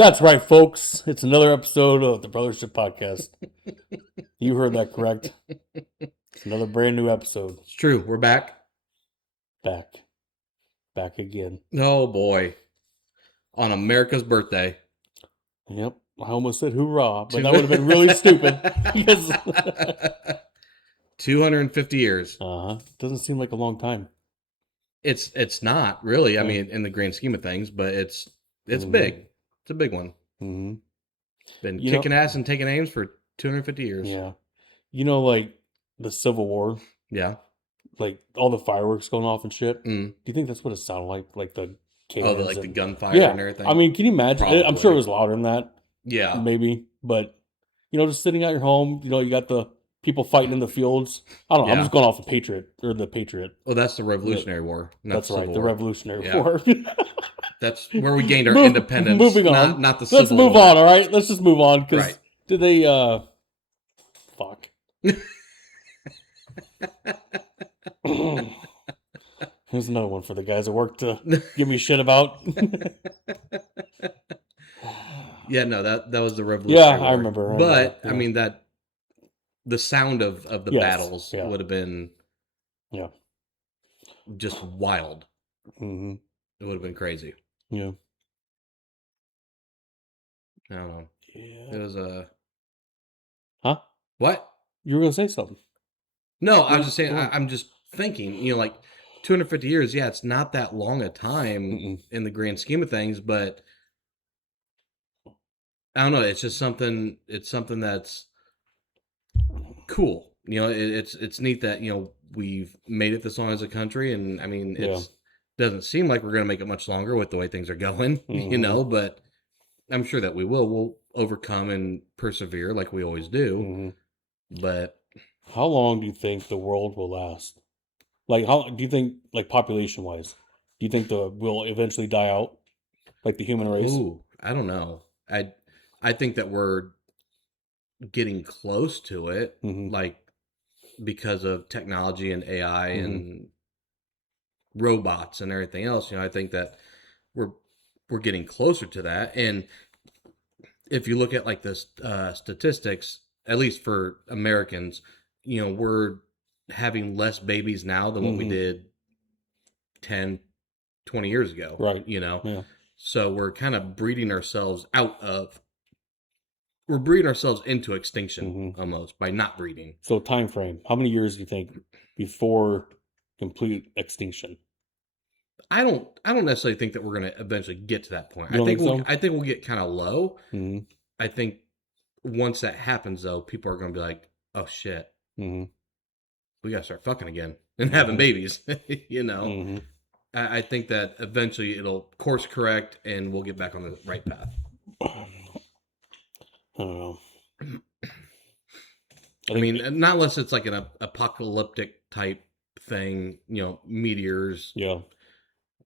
That's right, folks. It's another episode of the Brothership Podcast. You heard that correct. It's another brand new episode. It's true. We're back. Back again. Oh boy. On America's birthday. Yep. I almost said hoorah, but that would have been really stupid. Because 250 years. Doesn't seem like a long time. It's not really. I Yeah. mean, in the grand scheme of things, but it's Mhm. big. It's a big one. Mm-hmm. Been You know- kicking ass and taking names for 250 years. Yeah. You know, like the Civil War, Yeah. like all the fireworks going off and shit. Mm. Do you think that's what it sounded like? Like the Oh, cannons the and- gunfire Yeah. and everything. I mean, can you imagine? I'm Probably. sure it was louder than that. yeah. Maybe, but just sitting at your home, you got the people fighting in the fields. I don't know. I'm Yeah. just going off the Patriot. Well, that's the Revolutionary War. Not That's the right, Civil the War. Revolutionary Yeah. War. That's where we gained our independence. Moving on. Not the Let's Civil move War. on. All right, let's just move on because Right. did they? Fuck. Here's another one for the guys at work to give me shit about. Yeah, no, that was the Revolutionary War. I remember. But Yeah. I mean that the sound of the Yes, battles yeah. would have been just wild. Mm-hmm. It would have been crazy. Yeah. I don't know. Yeah. It was Huh? what? You were gonna say something? No, I was just saying. Go on. I'm just thinking. Like 250 years. Yeah, it's not that long a time Mm-mm. in the grand scheme of things, but I don't know. It's just something. It's something that's cool. It's neat that we've made it this long as a country, and I mean, doesn't seem like we're going to make it much longer with the way things are going. Mhm. But I'm sure that we will. We'll overcome and persevere like we always do. Mhm. But How long do you think the world will last? Like, how do you think, like, population-wise, do you think we'll eventually die out, like the human race? ooh, I don't know. I think that we're getting close to it, Mhm. like because of technology and AI Mhm. and robots and everything else. I think that we're getting closer to that. And if you look at like the statistics, at least for Americans, we're having less babies now than what we Mhm. did 10, 20 years ago. Right. Yeah. So we're kind of breeding ourselves we're breeding ourselves into extinction Mhm. almost by not breeding. So time frame, how many years do you think before complete extinction? I don't necessarily think that we're going to eventually get to that point. You don't think so? I think we'll get kind of low. Mm-hmm. I think once that happens though, people are going to be like, "Oh shit. Mm-hmm. We got to start fucking again and having babies." Mm-hmm. I think that eventually it'll course correct and we'll get back on the right path. I don't know. I mean, not unless it's like an apocalyptic type thing, meteors Yeah.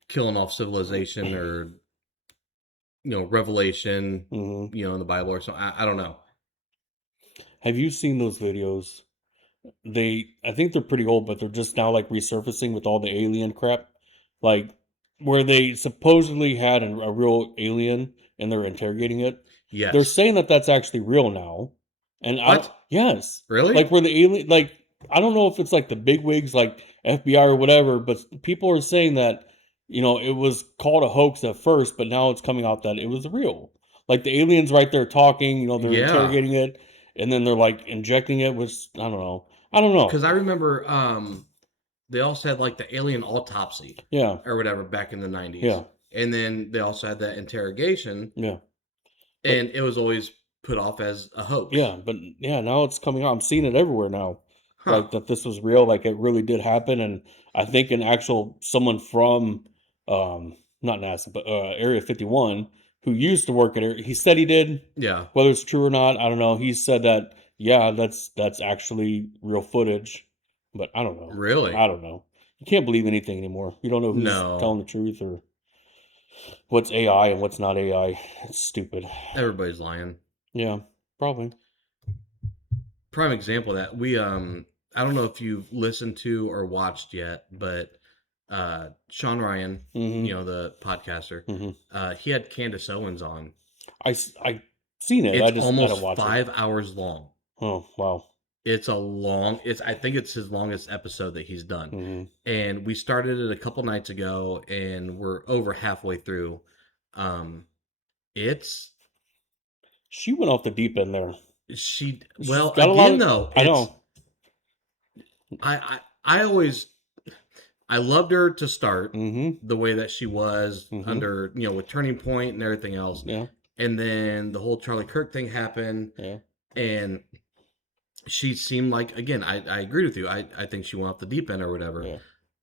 killing off civilization or, revelation, Mm-hmm. in the Bible or something. I don't know. Have you seen those videos? I think they're pretty old, but they're just now like resurfacing with all the alien crap, like where they supposedly had a real alien and they're interrogating it. Yes. They're saying that that's actually real now, and What? yes, Really? like where the alien, like I don't know if it's like the big wigs, like FBI or whatever, but people are saying that it was called a hoax at first, but now it's coming out that it was real. Like the aliens right there talking, they're Yeah. interrogating it, and then they're like injecting it, which I don't know. Because I remember they also had like the alien autopsy Yeah, or whatever back in the 90s. yeah, And then they also had that interrogation, yeah, and it was always put off as a hoax. yeah. But yeah, now it's coming out. I'm seeing it everywhere now. Huh. Like that this was real, like it really did happen, and I think someone from not NASA but Area 51 who used to work at he said he did. Yeah. Whether it's true or not, I don't know. He said that that's actually real footage, but I don't know. Really? I don't know. You can't believe anything anymore. You don't know who's No. telling the truth or what's AI and what's not AI. It's stupid. Everybody's lying. Yeah, probably. Prime example of that, we I don't know if you've listened to or watched yet, but Sean Ryan, Mhm. the podcaster, Mhm. he had Candace Owens on. I seen it. I It's just I didn't almost watch it. 5 hours long. Oh wow. It's a long. It's I think it's his longest episode that he's done. Hmm. And we started it a couple nights ago, and we're over halfway through. Um, it's She went off the deep end there. she. She's Well, got a lot again of. though, I it's know. I always I loved her to start Hmm. the way that she was Hmm. under with Turning Point and everything else, Yeah. and then the whole Charlie Kirk thing happened, Yeah. and she seemed like again I agree with you. I think she went off the deep end or whatever. Yeah.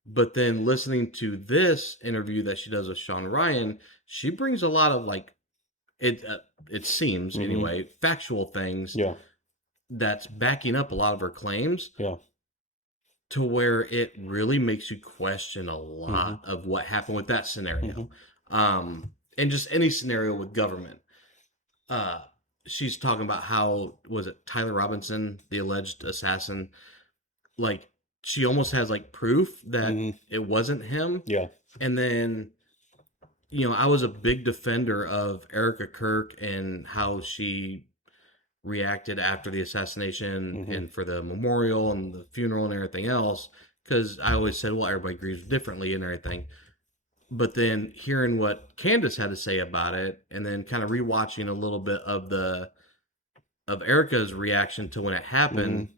But then listening to this interview that she does with Sean Ryan, she brings a lot of like it. It seems Hmm. anyway, factual things Yeah. that's backing up a lot of her claims Yeah. to where it really makes you question a Hmm. lot of what happened with that Hmm. scenario, and just any scenario with government. Uh, she's talking about how was it Tyler Robinson, the alleged assassin, like she almost has like proof that Hmm. it wasn't him. Yeah. And then, I was a big defender of Erica Kirk and how she reacted after the assassination Hmm. and for the memorial and the funeral and everything else. Because I always said, well, everybody grieves differently and everything. But then hearing what Candace had to say about it, and then kind of rewatching a little bit of Erica's reaction to when it Hmm. happened,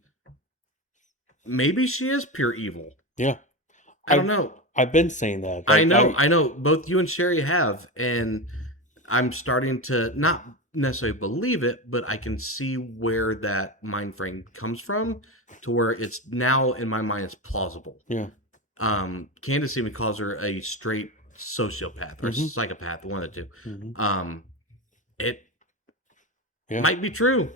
maybe she is pure evil. Yeah. I don't I've know. I've been saying that. I Like know, I know. Both you and Sherry have, and I'm starting to not necessarily believe it, but I can see where that mind frame comes from, to where it's now in my mind it's plausible. Yeah. Candace even calls her a straight sociopath or Hmm. psychopath, one of the two. Hmm. It Yeah. might be true.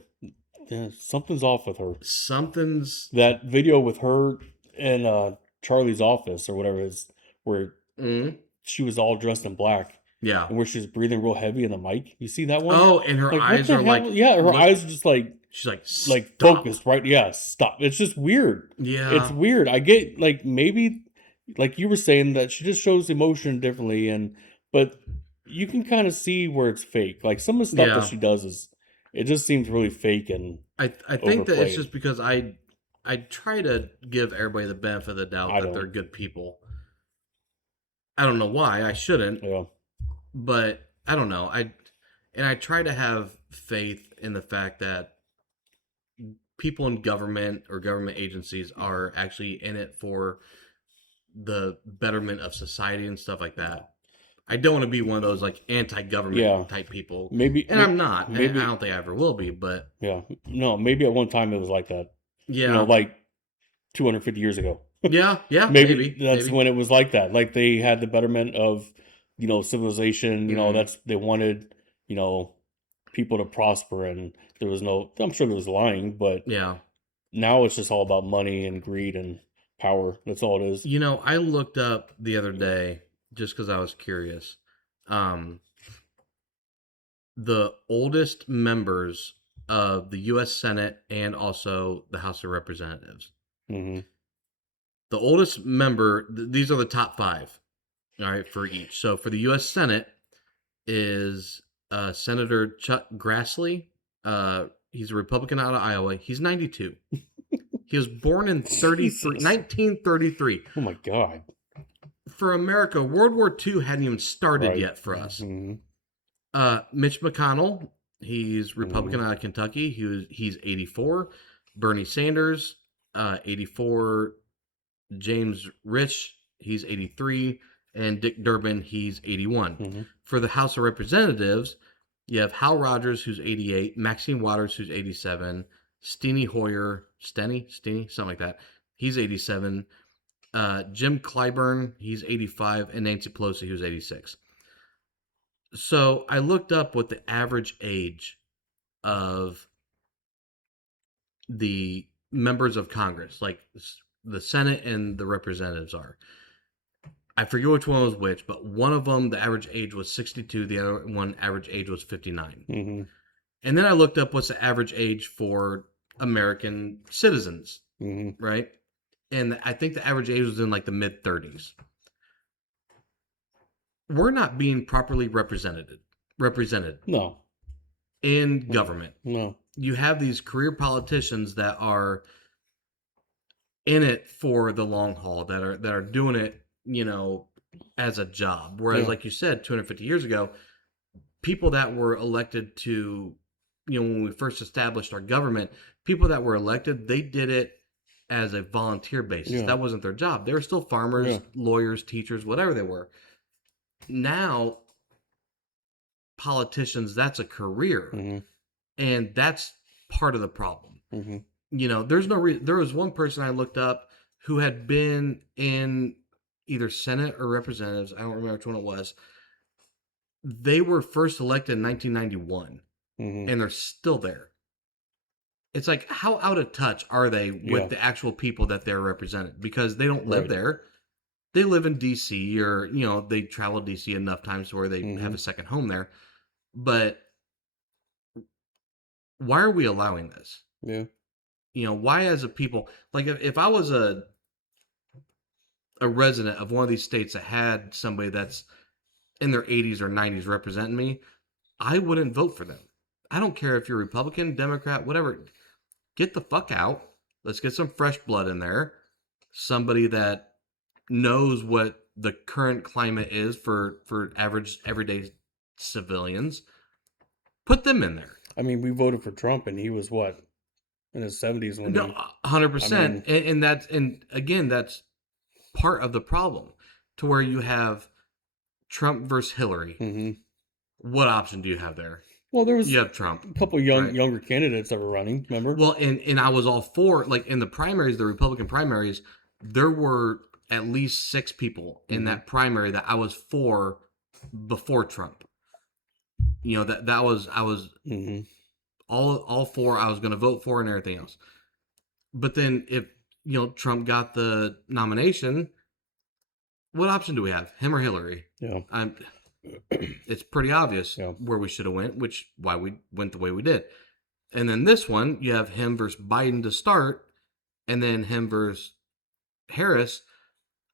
Yeah. Something's off with her. Something's. That video with her in Charlie's office or whatever it is, where Mm, she was all dressed in black yeah. and where she's breathing real heavy in the mic. You see that one? Oh, and her Like what eyes the are hell? like. Yeah, her Look, eyes are just she's like, like stop. focused, right? Yeah, stop. It's just weird. It's Yeah. weird. I get like maybe like you were saying that she just shows emotion differently but you can kind of see where it's fake. Like some of the stuff that Yeah. she does is it just seems really fake and I think that it's overplayed. just because I try to give everybody the benefit of the doubt I that they're don't. good people. I don't know why I shouldn't, Yeah. but I don't know. I try to have faith in the fact that people in government or government agencies are actually in it for the betterment of society and stuff like that. I don't want to be one of those like anti-government Yeah. type people, Maybe and I'm not, and I maybe don't think I ever will be. But yeah. No, maybe at one time it was like that. yeah, Like 250 years ago. yeah, Maybe maybe, that's maybe, when it was like that. Like they had the betterment of, civilization. mm, That's they wanted, you know, people to prosper, and there was no. I'm sure there was lying, but yeah. now it's just all about money and greed and power. That's all it is. I looked up the other day just because I was curious. Um, the oldest members of the U.S. Senate and also the House of Representatives. Hmm. The oldest member, these are the top five, all right, for each. So for the U.S. Senate is Senator Chuck Grassley. He's a Republican out of Iowa. He's 92. He was born in 1933. Oh my God! For America, World War II hadn't even started Right. yet for us. Hmm. Mitch McConnell, he's Republican Hmm. out of Kentucky. He's 84. Bernie Sanders, 84. James Rich, he's 83. And Dick Durbin, he's 81. Hmm. For the House of Representatives, you have Hal Rogers, who's 88. Maxine Waters, who's 87. Steny Hoyer, Steny, something like that. He's 87. Jim Clyburn, he's 85. And Nancy Pelosi, who's 86. So I looked up what the average age of the members of Congress, like the Senate and the representatives, are. I forget which one was which, but one of them, the average age was 62. The other one, average age was 59. Hmm. And then I looked up what's the average age for American citizens, Hmm. right? And I think the average age was in like the mid 30s. We're not being properly represented. No. in government. No. You have these career politicians that are in it for the long haul, that are doing it, as a job. Whereas, Yeah. like you said, 250 years ago, people that were elected to, when we first established our government, people that were elected, they did it as a volunteer basis. Yeah. That wasn't their job. They were still farmers, Yeah. lawyers, teachers, whatever they were. Now, politicians, that's a career. Mm-hmm. And that's part of the problem. Mm-hmm. There's no reason. There was one person I looked up who had been in either Senate or Representatives. I don't remember which one it was. They were first elected in 1991, Mm-hmm. and they're still there. It's like, how out of touch are they with Yeah. the actual people that they're represented? Because they don't live Right. there. They live in D.C. or, they travel to D.C. enough times to where they Mm-hmm. have a second home there. But why are we allowing this? Yeah. Why as a people, like if I was a resident of one of these states that had somebody that's in their 80s or 90s representing me, I wouldn't vote for them. I don't care if you're Republican, Democrat, whatever. Get the fuck out. Let's get some fresh blood in there. Somebody that knows what the current climate is for average everyday civilians. Put them in there. I mean, we voted for Trump, and he was what, in his 70s when No, 100%. And again, that's part of the problem, to where you have Trump versus Hillary. Mm-hmm. What option do you have there? Well, there was You have Trump. a couple right? younger candidates that were running. Remember? Well, and I was all for, like, in the primaries, the Republican primaries, there were at least 6 people in that primary that I was for before Trump. That was I was Mm-hmm. all for. I was going to vote for and everything else. But then if Trump got the nomination, what option do we have? Him or Hillary? Yeah. It's pretty obvious Yeah. where we should have went, why we went the way we did. And then this one, you have him versus Biden to start, and then him versus Harris.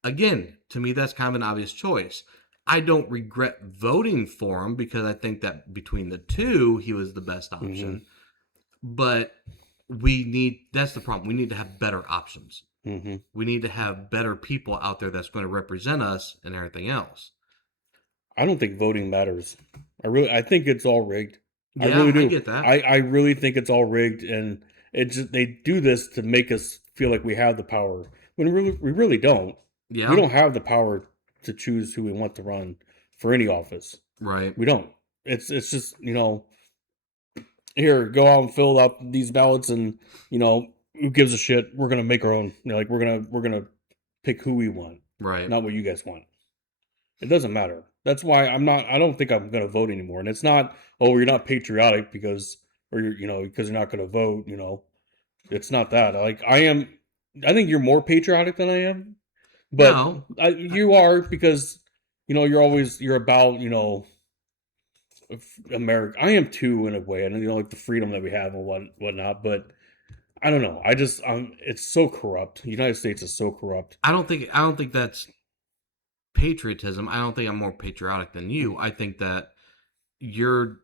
Again, to me, that's kind of an obvious choice. I don't regret voting for him because I think that between the two, he was the best option. Mm-hmm. But that's the problem. We need to have better options. Mm-hmm. We need to have better people out there that's going to represent us and everything else. I don't think voting matters. I think it's all rigged. Yeah, I really do. I get that. I really think it's all rigged, and they do this to make us feel like we have the power when we really don't. Yeah. We don't have the power to choose who we want to run for any office. Right. We don't. It's just, here, go out and fill out these ballots, and who gives a shit? We're gonna make our own. Like we're gonna pick who we want, Right. not what you guys want. It doesn't matter. That's why I don't think I'm gonna vote anymore. And it's not, oh, you're not patriotic because because you're not gonna vote. It's not that. Like I am. I think you're more patriotic than I am. But No. you are, because you're about America. I am too, in a way, and like the freedom that we have and whatnot. But I don't know. It's so corrupt. The United States is so corrupt. I don't think that's patriotism. I don't think I'm more patriotic than you. I think that your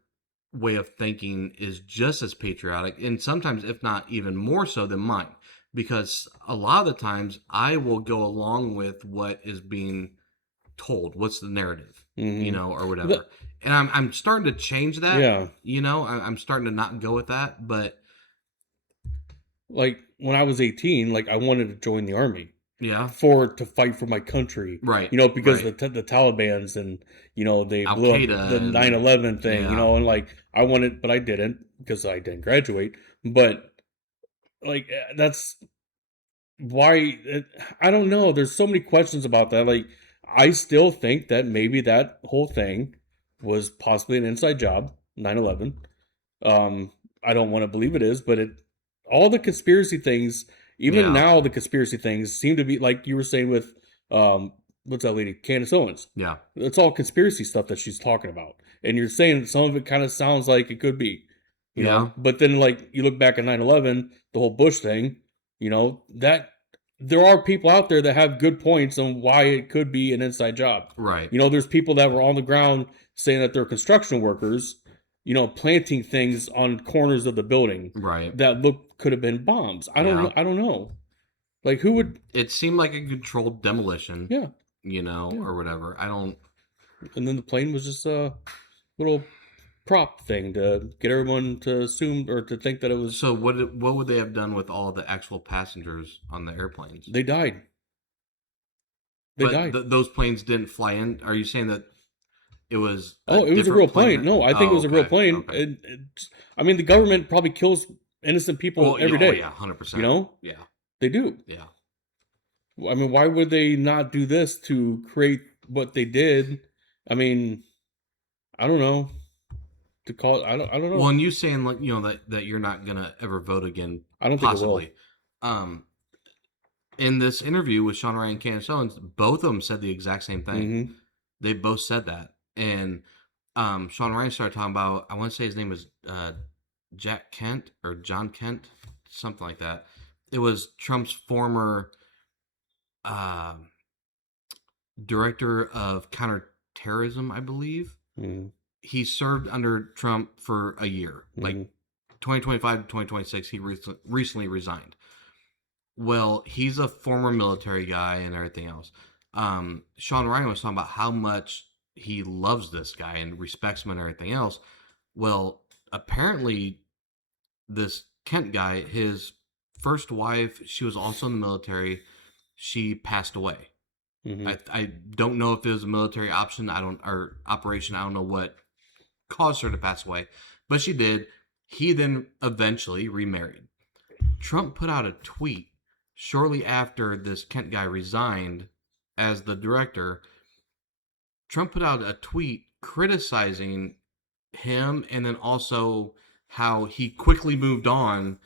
way of thinking is just as patriotic, and sometimes, if not even more so, than mine. Because a lot of the times I will go along with what is being told, what's the narrative, or whatever. And I'm starting to change that. Yeah. I'm starting to not go with that. But like when I was 18, like I wanted to join the army. Yeah. To fight for my country. Right. Because right. the Talibans and, they Al blew Qaeda up the 9/11 thing, and like I wanted, but I didn't because I didn't graduate. But like, that's why, I don't know. There's so many questions about that. Like, I still think that maybe that whole thing was possibly an inside job, 9/11. I don't want to believe it is, but all the conspiracy things, even now, the conspiracy things seem to be, like you were saying with, what's that lady, Candace Owens. Yeah. It's all conspiracy stuff that she's talking about. And you're saying some of it kind of sounds like it could be. You know? But then, like, you look back at 9/11, the whole Bush thing, that there are people out there that have good points on why it could be an inside job. Right. There's people that were on the ground saying that they're construction workers, planting things on corners of the building Right. that could have been bombs. I don't Yeah. know. I don't know. Like who would? It seemed like a controlled demolition, Yeah, yeah. yeah. or whatever. I don't. And then the plane was just a little prop thing to get everyone to assume or to think that it was. So what would they have done with all the actual passengers on the airplanes? They died. They But died. those planes didn't fly in. Are you saying that it was Oh, it was a real plane. No, I think it was a real plane. Okay. I mean, the government probably kills innocent people every day. Oh yeah, 100%. You know, Yeah, they do. yeah. I mean, why would they not do this to create what they did? I mean, I don't know. To call it, I don't know. Well, and you saying like that you're not gonna ever vote again? I don't think Possibly. In this interview with Sean Ryan and Candace Owens, both of them said the exact same it will. thing. Mm-hmm. They both said that, and Sean Ryan started talking about. I want to say his name was Jack Kent or John Kent, something like that. It was Trump's former uh, director of counterterrorism, I believe. Mm-hmm. He served under Trump for a year, like Mm-hmm. 2025 to 2026. He recently resigned. Well, he's a former military guy and everything else. Sean Ryan was talking about how much he loves this guy and respects him and everything else. Well, apparently, this Kent guy, his first wife, she was also in the military. She passed away. Mm-hmm. I don't know if it was a military operation. I don't know what caused her to pass away, but she did. He then eventually remarried. Trump put out a tweet shortly after this Kent guy resigned as the director. Trump put out a tweet criticizing him and then also how he quickly moved on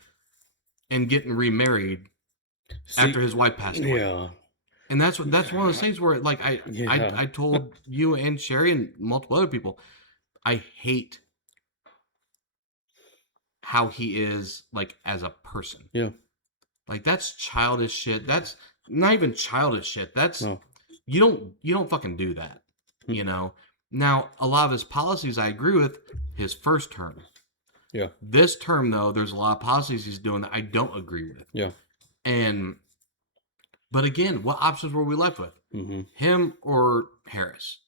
and getting remarried after his wife passed away. Yeah. And that's one of those things where like I told you and Sherry and multiple other people, I hate how he is like as a person. Yeah. Like that's childish shit. That's not even childish shit. That's No. you don't fucking do that. Now a lot of his policies I agree with his first term. Yeah. This term though, there's a lot of policies he's doing that I don't agree with. Yeah. But again, what options were we left with? Mm-hmm. Him or Harris?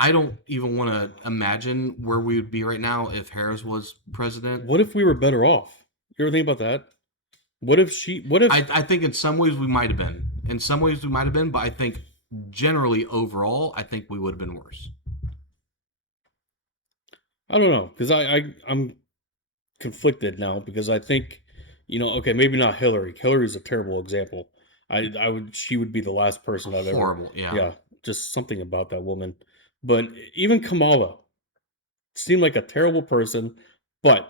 I don't even want to imagine where we would be right now if Harris was president. What if we were better off? You ever think about that? What if? I think in some ways we might have been. In some ways we might have been, but I think generally overall, I think we would have been worse. I don't know, because I'm conflicted now because I think, okay, maybe not Hillary. Hillary's a terrible example. She would be the last person I've ever. Horrible, yeah. Yeah, just something about that woman. But even Kamala seemed like a terrible person, but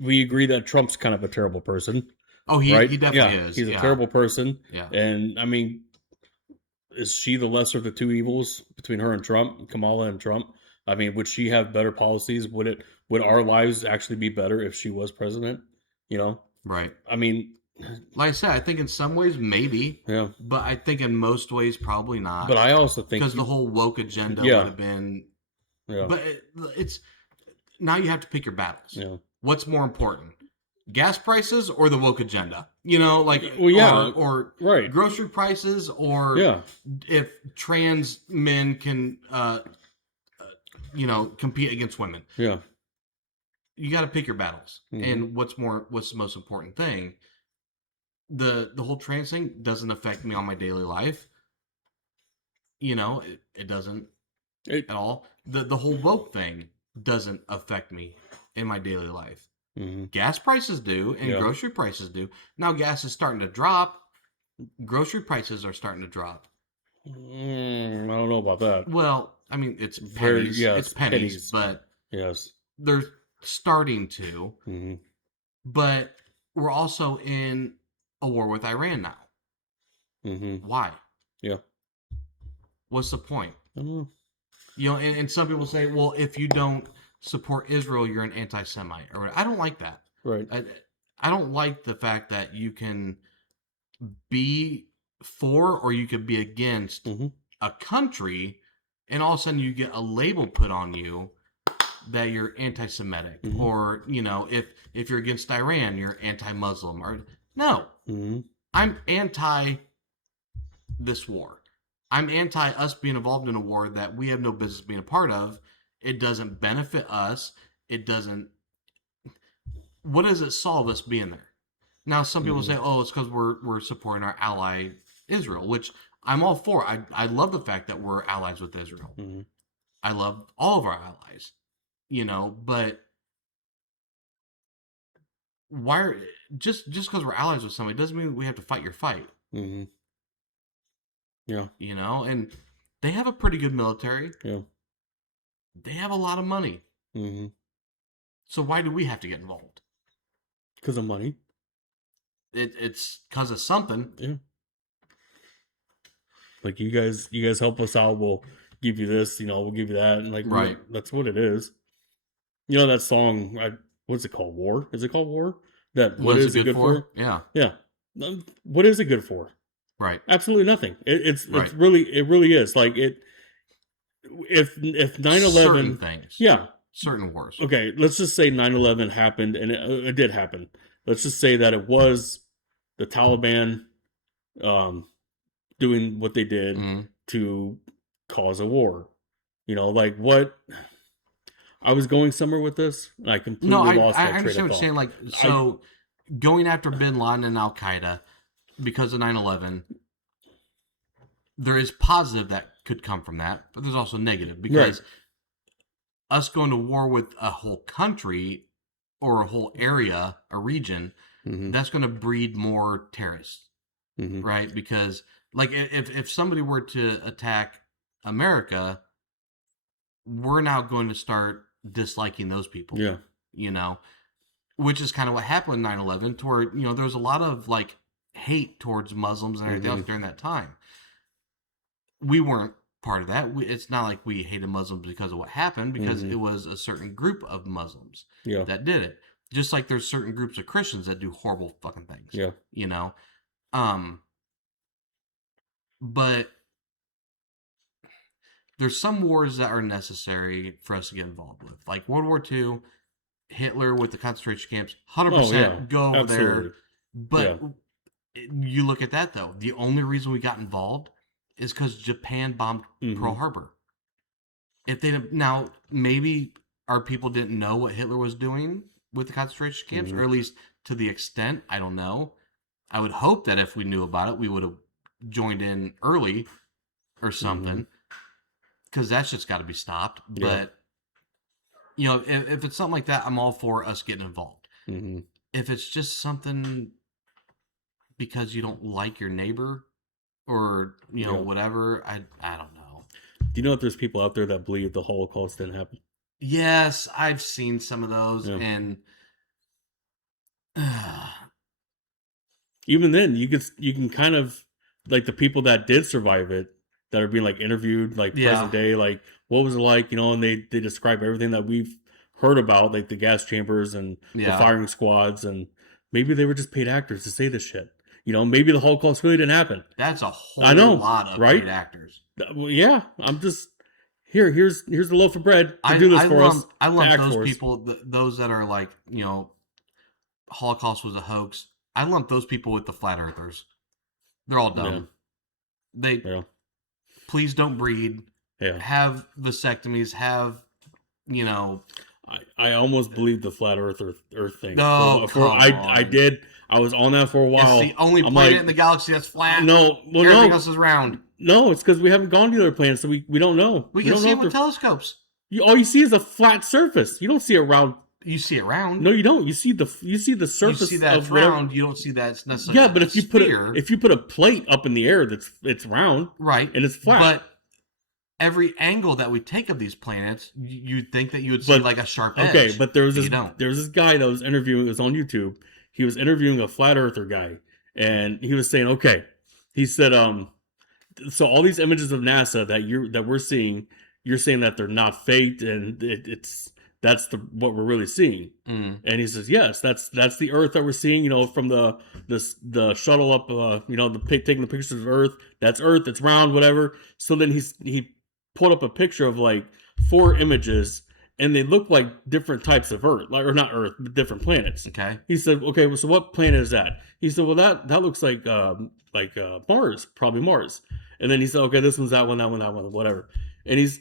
we agree that Trump's kind of a terrible person. Oh, he definitely Yeah, is. He's a terrible person. Yeah. And I mean, is she the lesser of the two evils between her and Trump, Kamala and Trump? I mean, would she have better policies? Would our lives actually be better if she was president? Right. I mean, like I said, I think in some ways maybe. Yeah. But I think in most ways probably not. But I also think because the whole woke agenda Yeah. would have been. Yeah. But it's now you have to pick your battles. Yeah. What's more important? Gas prices or the woke agenda? Or right. grocery prices, or Yeah. if trans men can compete against women. Yeah. You got to pick your battles. Mhm. And what's the most important thing? The whole trans thing doesn't affect me on my daily life. It doesn't at all. The whole woke thing doesn't affect me in my daily life. Mm-hmm. Gas prices do, and Yeah. grocery prices do. Now gas is starting to drop. Grocery prices are starting to drop. I don't know about that. Well, I mean, it's pennies. It's pennies, but yes, they're starting to. Mm-hmm. But we're also in a war with Iran now. Mm-hmm. Why? Yeah. What's the point? I don't You know. know, and some people say, well, if you don't support Israel, you're an anti-Semite. Or I don't like that. Right. I don't like the fact that you can be for or you could be against Mm-hmm. a country, and all of a sudden you get a label put on you that you're anti-Semitic, Mhm. or if you're against Iran, you're anti-Muslim. Or no, Mhm. I'm anti this war. I'm anti us being involved in a war that we have no business being a part of. It doesn't benefit us. It doesn't. What does it solve us being there? Now, some people Mhm. say, "Oh, it's because we're supporting our ally Israel," which I'm all for. I love the fact that we're allies with Israel. Mhm. I love all of our allies, but why? Just because we're allies with somebody doesn't mean we have to fight your fight, Mhm. Yeah. And they have a pretty good military. Yeah. They have a lot of money. Mhm. So why do we have to get involved? Because of money. It's because of something. Yeah. Like you guys help us out. We'll give you this. We'll give you that, and like Right. that's what it is. That song. What's it called? War? Is it called War? What What is it is it good good for? for? Yeah. Yeah. What is it good for? Right. Absolutely nothing. Right. It really is like it. If 9/11, Certain things. yeah. Certain wars. Okay, let's just say 9/11 happened, and it did happen. Let's just say that it was the Taliban um, doing what they did Hmm. to cause a war. Like what I was going somewhere with this, and I No, completely I lost I that train understand of what you're saying. thought. Like, I so going after Bin Laden and Al Qaeda because of 9/11, there is positive that could come from that, but there's also negative right. because us going to war with a whole country or a whole area, a region, Mm-hmm. that's going to breed more terrorists, Mm-hmm. right? Because like if somebody were to attack America, we're now going to start disliking those people, Yeah. you know, which is kind of what happened in 9/11 to where, there was a lot of like hate towards Muslims and everything else Mm-hmm. during that time. We weren't part of that. It's not like we hated Muslims because of what happened, because Mm-hmm. it was a certain group of Muslims Yeah. that did it. Just like there's certain groups of Christians that do horrible fucking things, Yeah. you know? Um, but there's some wars that are necessary for us to get involved with. Like World War II, Hitler with the concentration camps, Oh yeah. 100% go over there. Absolutely. Yeah. But you look at that though. The only reason we got involved is because Japan bombed Mm-hmm. Pearl Harbor. If they now maybe our people didn't know what Hitler was doing with the concentration camps, Mm-hmm. or at least to the extent, I don't know. I would hope that if we knew about it, we would have joined in early or Mm-hmm. something, because that's just got to be stopped. Yeah. But if it's something like that, I'm all for us getting involved. Mm-hmm. If it's just something because you don't like your neighbor or Yeah. whatever, I don't know. Do you know that there's people out there that believe the Holocaust didn't happen? Yes, I've seen some of those, Yeah. and Even then, you can kind of like the people that did survive it, that are being like interviewed, like yeah, present day, like what was it like, and they describe everything that we've heard about, like the gas chambers and the yeah, firing squads, and maybe they were just paid actors to say this shit. Maybe the Holocaust really didn't happen. that's a I whole know, lot of right? paid actors. Well, yeah, I'm just here's the loaf of bread to I do this I for us, lump I to lump act those for us. people, those that are like Holocaust was a hoax. I lump those people with the flat earthers. They're all Yeah, dumb. They yeah, Please don't breed, yeah. have vasectomies, have you know. I almost believed the flat Earth thing. Oh, come I on! did. I was on that for a It's the while. only I'm planet like, in the galaxy that's flat. no, well, Everything no, else is round. no. It's because we haven't gone to the other planets, so we don't know. We We can don't see know it if with they're. telescopes. All you see is a flat surface. You don't see a round. You see it round. No, you don't. You see the You surface see that it's of whatever. round. You don't see that it's necessarily Yeah, but a if you sphere. put a plate up in the air, it's round, Right, and it's flat. but every angle that we take of these planets, you'd think that you would see But like a sharp edge. okay, but there was You don't. this guy that was interviewing. It was on YouTube. He was interviewing a flat earther guy, and he was saying, okay, he said, so all these images of NASA that we're seeing, you're saying that they're not faked, and that's what we're really seeing. Mm. And he says, yes, that's the Earth that we're seeing. From the shuttle up, taking the pictures of Earth. That's Earth. It's round, whatever. So then he pulled up a picture of like 4 images, and they look like different types of Earth, like, or not Earth, but different planets. Okay. He said, okay, well, so what planet is that? He said, well, that looks like Mars, probably Mars. And then he said, okay, this one's that one, that one, that one, whatever. And he's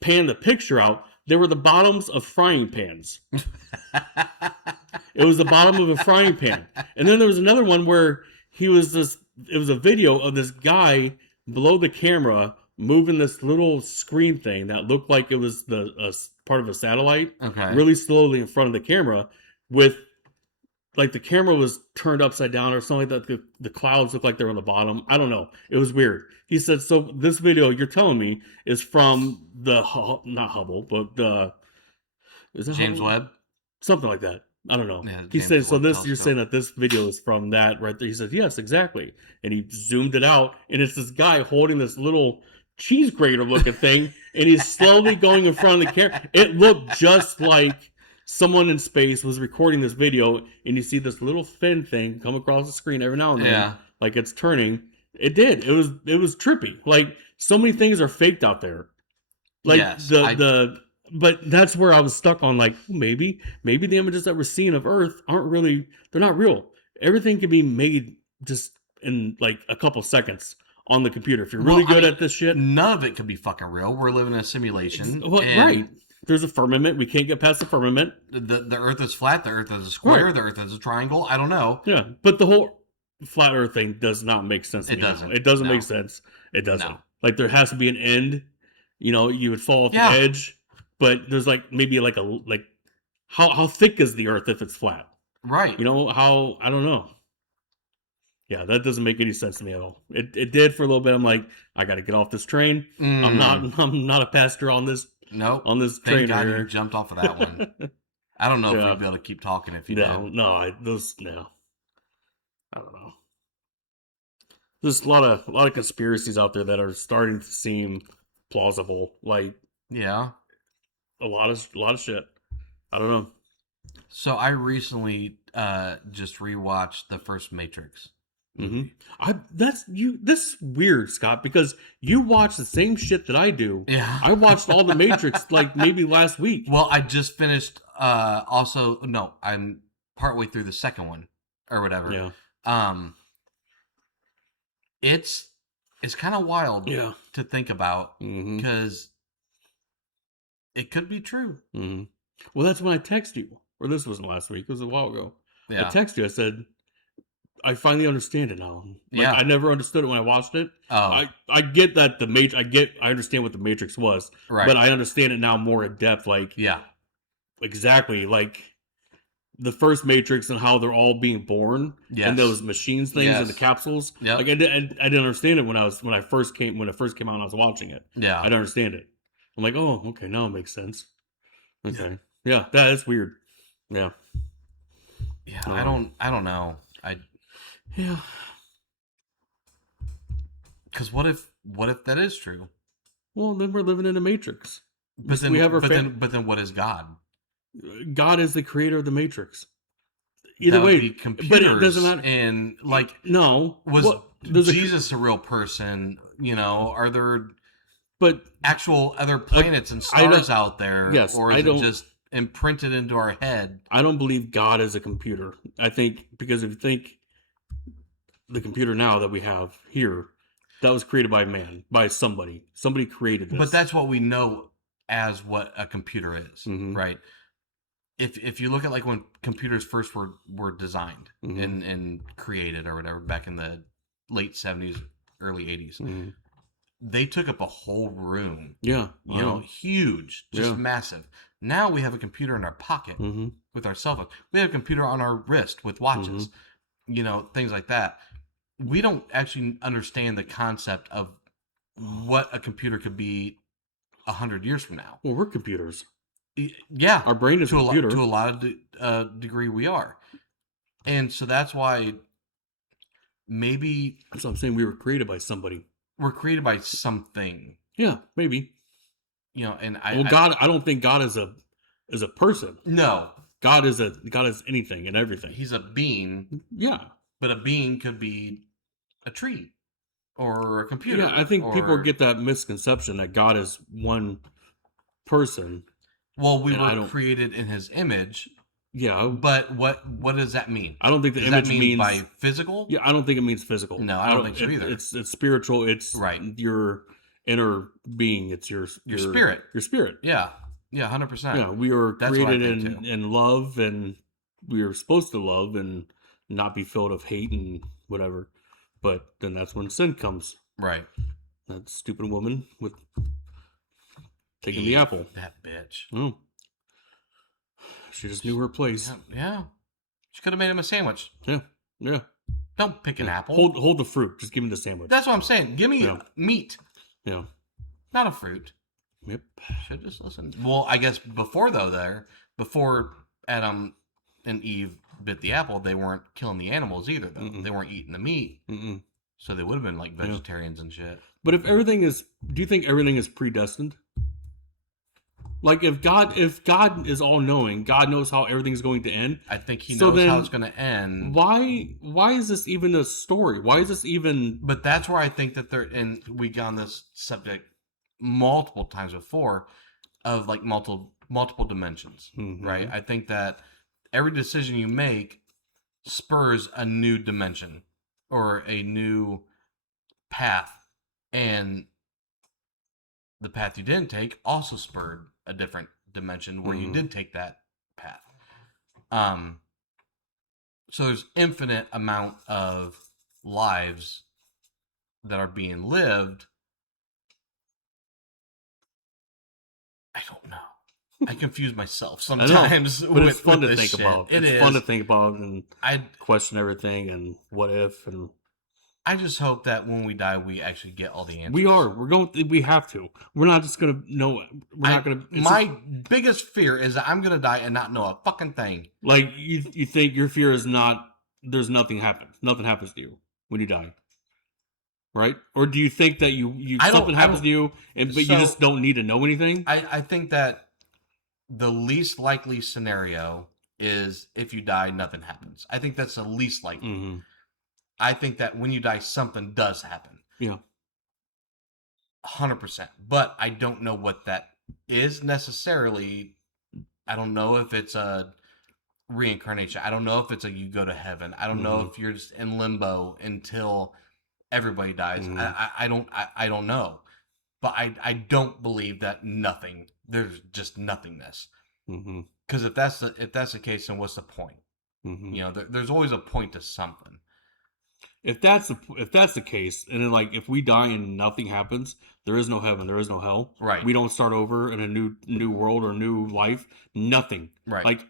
panned the picture out. They were the bottoms of frying pans. It was the bottom of a frying pan. And then there was another one where he was this. It was a video of this guy below the camera moving this little screen thing that looked like it was the part of a satellite, Okay. really slowly in front of the camera, with like the camera was turned upside down or something like that. The clouds looked like they were on the bottom. I don't know. It was weird. He said, so this video you're telling me is from the, not Hubble, but is it James Hubble? Webb. Something like that. I don't know. Yeah, He James said, so Webb this, you're Telescope. saying that this video is from that right there. He said, yes, exactly. And he zoomed it out, and it's this guy holding this little cheese grater looking thing, and he's slowly going in front of the camera. It looked just like someone in space was recording this video, and you see this little fin thing come across the screen every now and then, Yeah. like it's turning. It did. It was trippy. Like, so many things are faked out there. Like Yes, but that's where I was stuck on, like, maybe the images that we're seeing of Earth they're not real. Everything can be made just in like a couple seconds on the computer. If you're really good at this shit. None of it could be fucking real. We're living in a simulation. Well, and right. There's a firmament. We can't get past the firmament. The Earth is flat. The Earth is a square. Right. The Earth is a triangle. I don't know. Yeah. But the whole flat Earth thing does not make sense to me. doesn't. It doesn't No. make sense. It doesn't. No. Like, there has to be an end. You know, you would fall off Yeah. the edge. But there's like maybe like how thick is the Earth if it's flat? Right. You know, how, I don't know. Yeah, that doesn't make any sense to me at all. It did for a little bit. I'm like, I got to get off this train. I'm not a passenger on this Nope. train. Thank God here. you jumped off of that one. I don't know if Yeah. we'd be able to keep talking if you No, did. no, I don't know. There's a lot of conspiracies out there that are starting to seem plausible. Like Yeah. a lot of shit. I don't know. So I recently just rewatched the first Matrix. Mm-hmm. This is weird, Scott, because you watch the same shit that I do. Yeah. I watched all the Matrix like maybe last week. Well, I just finished. I'm partway through the second one or whatever. Yeah. It's kind of wild Yeah. to think about Mm-hmm. because it could be true. Mm-hmm. Well, that's when I text you. Or this wasn't last week. It was a while ago. Yeah. I texted you. I said, I finally understand it now. Like, Yeah. I never understood it when I watched it. Oh, I get that I understand what the Matrix was, right. but I understand it now more in depth. Like, Yeah. exactly, like the first Matrix and how they're all being born Yes. and those machines things and the Yes. capsules. Yep. Like I didn't understand it when it first came out and I was watching it. Yeah. I didn't understand it. I'm like, oh, okay, now it makes sense. Okay, yeah, that is weird. Yeah, Yeah. I don't know. yeah. Because what if that is true? Well, then we're living in a Matrix. But then we have our but then what is God? God is the creator of the Matrix. That Either would way, be computers, but it doesn't matter. And like, No, was well, there's Jesus a real person? You know, are there but actual other planets and I don't- stars out there? Yes, or I is it don't- just imprinted into our head? I don't believe God is a computer. I think because if you think the computer now that we have here, that was created by man, by somebody. Somebody created this. But that's what we know as what a computer is, Mhm. right? If you look at like when computers first were designed Mhm. and created or whatever back in the late 70s, early 80s, Mhm. they took up a whole room. Yeah, You know, huge, just Yeah. massive. Now we have a computer in our pocket hmm with our cell phone. We have a computer on our wrist with watches, you know, things like that. We don't actually understand the concept of what a computer could be 100 years from now. Well, we're computers. Yeah, Our brain is a to computer. a lot of degree we are, and so that's why maybe That's what I'm saying. We were created by somebody. we're created by something, Yeah, maybe. you know. And God, I don't think God is a person. no, God is anything and everything. he's a being, Yeah. but a being could be a tree or a computer. Yeah, I think people or- get that misconception that God is one person. Well, we And I were don't. created in his image, Yeah, but what does that mean? I don't think the Does that image mean means by physical? Yeah, I don't think it means physical. No, I don't think so either. It's spiritual. It's Right. your inner being. It's your spirit. Your spirit. Yeah. Yeah, 100%. Yeah, we were That's what I created think, in love, and we were supposed to love and not be filled of hate and whatever. But then that's when sin comes. Right. That stupid woman with taking the Eve, apple. That bitch. Oh, she just knew her place. Yeah. She could have made him a sandwich. Yeah, yeah. Don't pick an apple. Hold the fruit. Just give me the sandwich. That's what I'm saying. Give me meat, Yeah. not a fruit. Yep. Should just listen. Well, I guess before Adam and Eve bit the apple, they weren't killing the animals either, though. Mm-mm. They weren't eating the meat. Mm-mm. So they would have been like vegetarians and shit. But if everything is, do you think everything is predestined? Like if God is all knowing, God knows how everything's going to end. I think he So knows then how it's going to end. Why is this even a story? Why is this even? But that's where I think that and we got on this subject multiple times before, of like multiple dimensions, Mhm. right? I think that every decision you make spurs a new dimension or a new path, and the path you didn't take also spurred a different dimension where you Mhm. did take that path. So there's infinite amount of lives that are being lived. I don't know. I confuse myself sometimes. But it's fun to this think shit. about. It's fun to think about and question everything and what if, and I just hope that when we die, we actually get all the answers. we are. We're going. We have to. We're not just gonna know. We're not gonna. My biggest fear is that I'm gonna die and not know a fucking thing. Like you think your fear is not. There's nothing happens. Nothing happens to you when you die. Right? Or do you think that something happens to you, but you just don't need to know anything? I think that the least likely scenario is if you die, nothing happens. I think that's the least likely. Mm-hmm. I think that when you die, something does happen. Yeah. 100%. But I don't know what that is necessarily. I don't know if it's a reincarnation. I don't know if it's you go to heaven. I don't know if you're just in limbo until everybody dies. I don't know. But I don't believe that there's just nothingness. Because if that's the case, then what's the point? You know, there's always a point to something. If that's the case, and then like if we die and nothing happens, there is no heaven, there is no hell. Right. We don't start over in a new world or new life. Nothing. Right. Like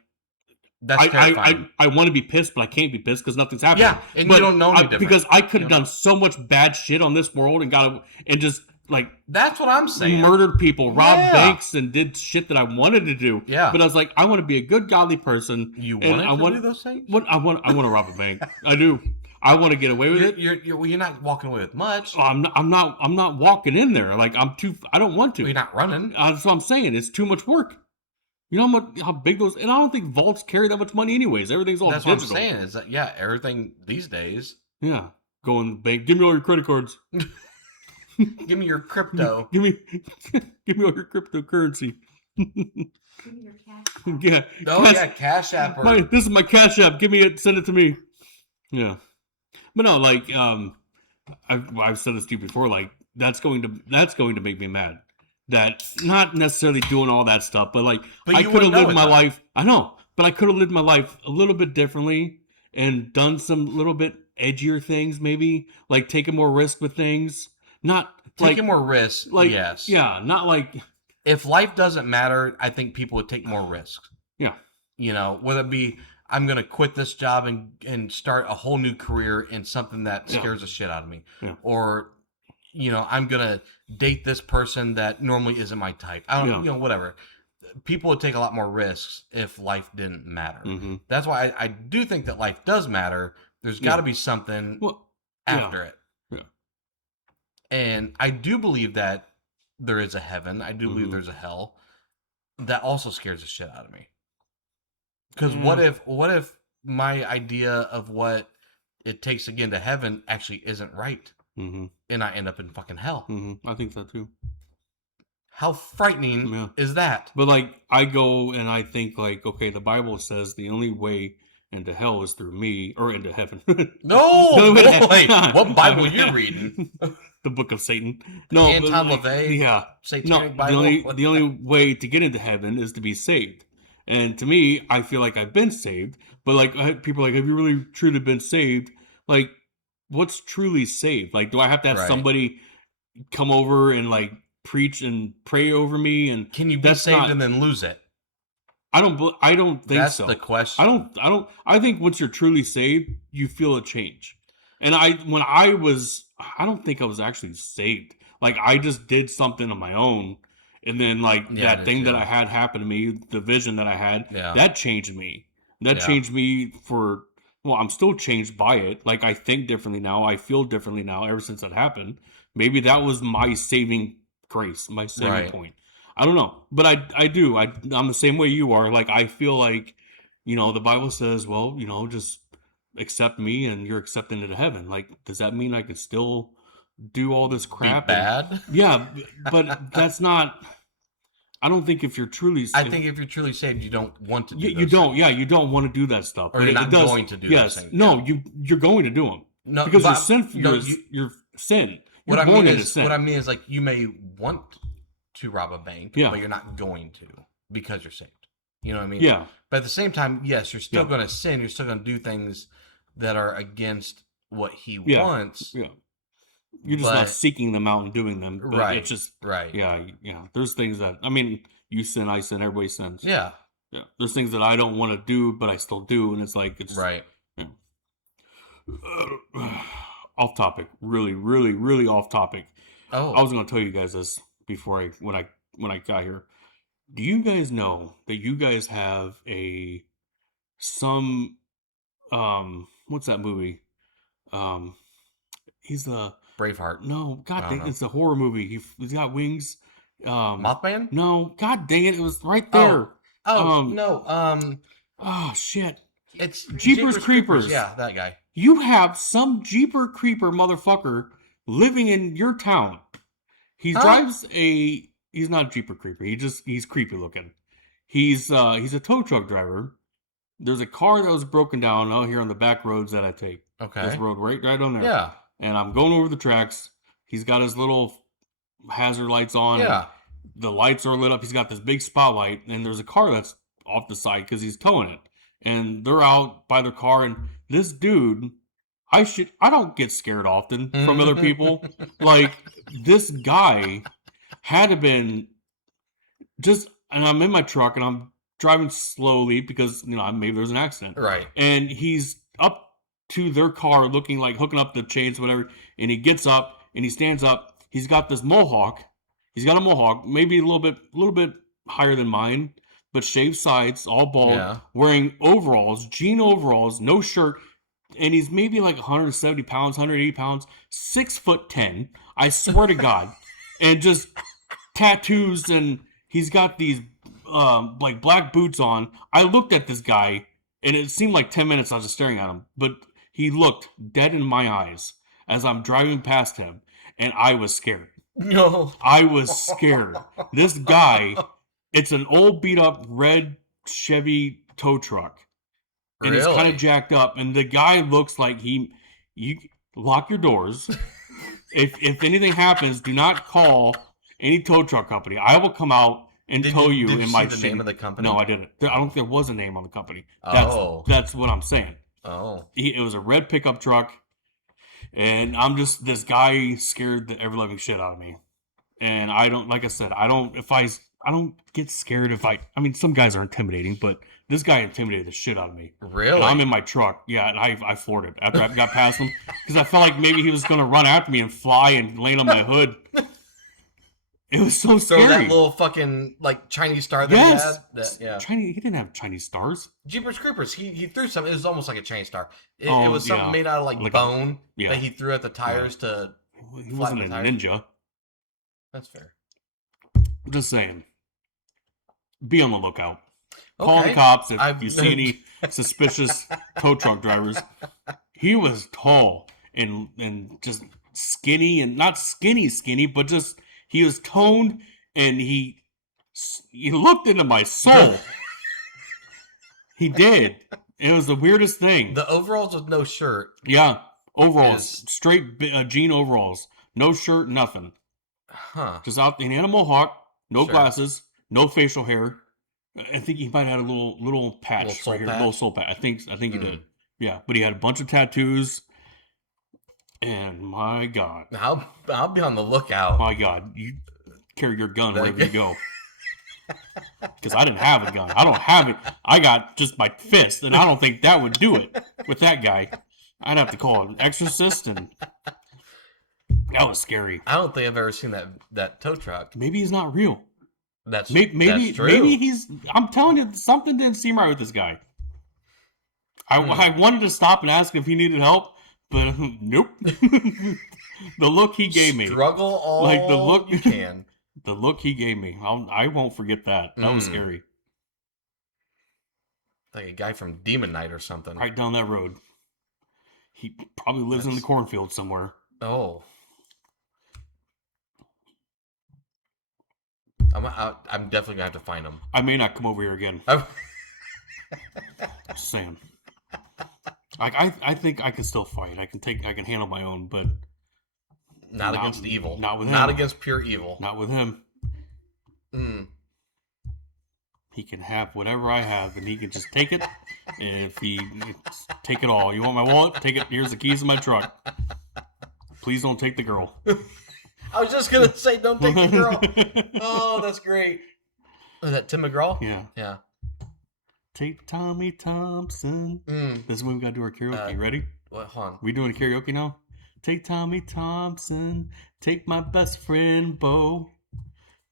that's terrifying. I want to be pissed, but I can't be pissed because nothing's happening. Yeah, and you don't know any different. Because I could have done so much bad shit on this world and just like that's what I'm saying. Murdered people, robbed banks, and did shit that I wanted to do. Yeah. But I was like, I want to be a good, godly person. You wanted to do those things? I want to rob a bank. I do. I want to get away with it. You're not walking away with much. I'm not walking in there. Like I don't want to. Well, you're not running. That's what I'm saying. It's too much work. You know how big those, and I don't think vaults carry that much money anyways. Everything's all digital. That's what I'm saying is that everything these days. Yeah, go in the bank. Give me all your credit cards. Give me your crypto. give me all your cryptocurrency. Give me your cash. Yeah. Cash App. This is my Cash App. Give me it. Send it to me. Yeah. But no, like I've said this to you before. Like that's going to make me mad. That not necessarily doing all that stuff, but like I could have lived my life. I know, but I could have lived my life a little bit differently and done some little bit edgier things, maybe like taking more risk with things. Not taking more risks. Like yes, yeah, not like if life doesn't matter, I think people would take more risks. Yeah, you know, whether it be I'm going to quit this job and start a whole new career in something that scares the shit out of me. Yeah. Or, you know, I'm going to date this person that normally isn't my type. I don't, you know, whatever. People would take a lot more risks if life didn't matter. That's why I do think that life does matter. There's got to be something after it. Yeah. And I do believe that there is a heaven. I do believe there's a hell. That also scares the shit out of me. Because what if my idea of what it takes to get into heaven actually isn't right, and I end up in fucking hell? I think so too. How frightening Yeah. is that? But like I go and I think like, okay, the Bible says the only way into hell is through me or into heaven. No, The only way boy. What Bible you reading? The Book of Satan. No, but Anton like, LaVey? yeah. Satanic No, Bible? the only way to get into heaven is to be saved. And to me, I feel like I've been saved. But like people are like, have you really truly been saved? Like, what's truly saved? Like, do I have to have Right. somebody come over and like preach and pray over me? And Can you be that's saved not- and then lose it? I don't think That's so. the question. I think once you're truly saved, you feel a change. And I don't think I was actually saved. Like I just did something on my own, and then like Yeah, that me thing that too. I had happen to me, the vision that I had, Yeah. that changed me. That Yeah. changed me for well, I'm still changed by it. Like I think differently now, I feel differently now ever since that happened. Maybe that was my saving grace, my saving Right. point. I don't know, but I do. I'm the same way you are. Like I feel like, the Bible says, well, just accept me and you're accepted into heaven. Like, does that mean I could still do all this Be crap? And- bad? yeah, but that's not. I don't think if you're truly, I think if you're truly saved, you don't want to do you those don't. things. Yeah, you don't want to do that stuff. Or but you're not it does, going to do yes, those things. no, Yeah. you're going to do them No, because but you're sin. no, You're sin. what You're I born mean into is, sin. what I mean is, like, you may want to rob a bank, Yeah. but you're not going to because you're saved. You know what I mean? Yeah, But at the same time, yes, you're still Yeah. going to sin. You're still going to do things that are against what he Yeah. wants. yeah. You're just not But- seeking them out and doing them. But Right. It's just Right. yeah. There's things that you sin, I sin, everybody sins. Yeah. Yeah. There's things that I don't want to do, but I still do, and it's like it's Right. off topic. Really, really, really off topic. Oh. I was going to tell you guys this before when I got here. Do you guys know that you guys have some what's that movie? He's the Braveheart. no, god I dang, don't know. it's a horror movie. He's got wings. Mothman? No, god dang it, it was right there. Oh, Um, no. Oh shit. It's Jeepers Creepers. Yeah, that guy. You have some Jeeper Creeper motherfucker living in your town. He Huh? drives he's not a Jeeper Creeper. He's creepy looking. He's a tow truck driver. There's a car that was broken down out here on the back roads that I take. Okay. This road right on there. Yeah. And I'm going over the tracks. He's got his little hazard lights on. Yeah. The lights are lit up. He's got this big spotlight, and there's a car that's off the side because he's towing it. And they're out by their car, and this dude, I don't get scared often from other people. Like, this guy had to been and I'm in my truck, and I'm driving slowly because, maybe there's an accident. Right. And he's up to their car looking like hooking up the chains, whatever. And he gets up and he stands up. He's got this mohawk. He's got a mohawk, maybe a little bit higher than mine, but shaved sides, all bald, Yeah. wearing overalls, jean overalls, no shirt. And he's maybe like 170 pounds, 180 pounds, 6'10". I swear to God. And just tattoos, and he's got these like black boots on. I looked at this guy, and it seemed like 10 minutes I was just staring at him, but he looked dead in my eyes as I'm driving past him, and I was scared. No. I was scared. This guy, it's an old beat up red Chevy tow truck, and it's kind Really? of jacked up, and the guy looks like you lock your doors. If anything happens, do not call any tow truck company. I will come out and tow you did in you my see the shitty- name of the company? No, I didn't. I don't think there was a name on the company. Oh. That's what I'm saying. Oh. It was a red pickup truck, and I'm just this guy scared the ever living shit out of me. And I don't, like I said, I don't get scared if I mean, some guys are intimidating, but this guy intimidated the shit out of me. Really? And I'm in my truck, yeah, and I floored it after I got past him because I felt like maybe he was gonna run after me and fly and land on my hood. It was so Throw scary. that little fucking like Chinese star that Yes. he had. That, yeah. He didn't have Chinese stars. Jeepers Creepers. He threw something. It was almost like a Chinese star. It Oh, was something yeah. made out of like Like a- bone yeah. that he threw at the tires to. He wasn't a the tires. ninja. That's fair. I'm just saying. Be on the lookout. Call the Okay. cops if I've- you see any suspicious tow truck drivers. He was tall and just skinny, and not skinny, but just he was toned, and he looked into my soul. He did. It was the weirdest thing. The overalls with no shirt. Yeah, overalls, Is- straight jean overalls, no shirt, nothing. Huh. Just out in animal hawk, no Sure. glasses, no facial hair. I think he might have had a little patch Little soul right here, patch? little soul patch. I think he Mm. did. Yeah, but he had a bunch of tattoos, and my God, I'll be on the lookout. my God, you carry your gun That- wherever you go. Because I didn't have a gun. I don't have it. I got just my fist, and I don't think that would do it with that guy. I'd have to call an exorcist, and that was scary. I don't think I've ever seen that tow truck. Maybe he's not real. That's Maybe true. maybe he's. I'm telling you, something didn't seem right with this guy. I wanted to stop and ask if he needed help, but nope. The look he gave me, Struggle all Like the look- you can. the look he gave me, I won't forget that. That was Mm. scary. Like a guy from Demon Knight or something. Right down that road. He probably lives in the That's- cornfield somewhere. Oh. I'm definitely gonna have to find him. I may not come over here again. Just saying. Like I think I can still fight. I can handle my own, but Not Not- against evil. not with Not him. against pure evil. not with him. Mm. He can have whatever I have, and he can just take it. If he take it all, you want my wallet? Take it. Here's the keys to my truck. Please don't take the girl. I was just gonna say, don't take the girl. Oh, that's great. Is that Tim McGraw? Yeah. Yeah. Take Tommy Thompson. Mm. This is when we gotta do our karaoke. Ready? What? Hold on. We doing a karaoke now? Take Tommy Thompson. Take my best friend Bo.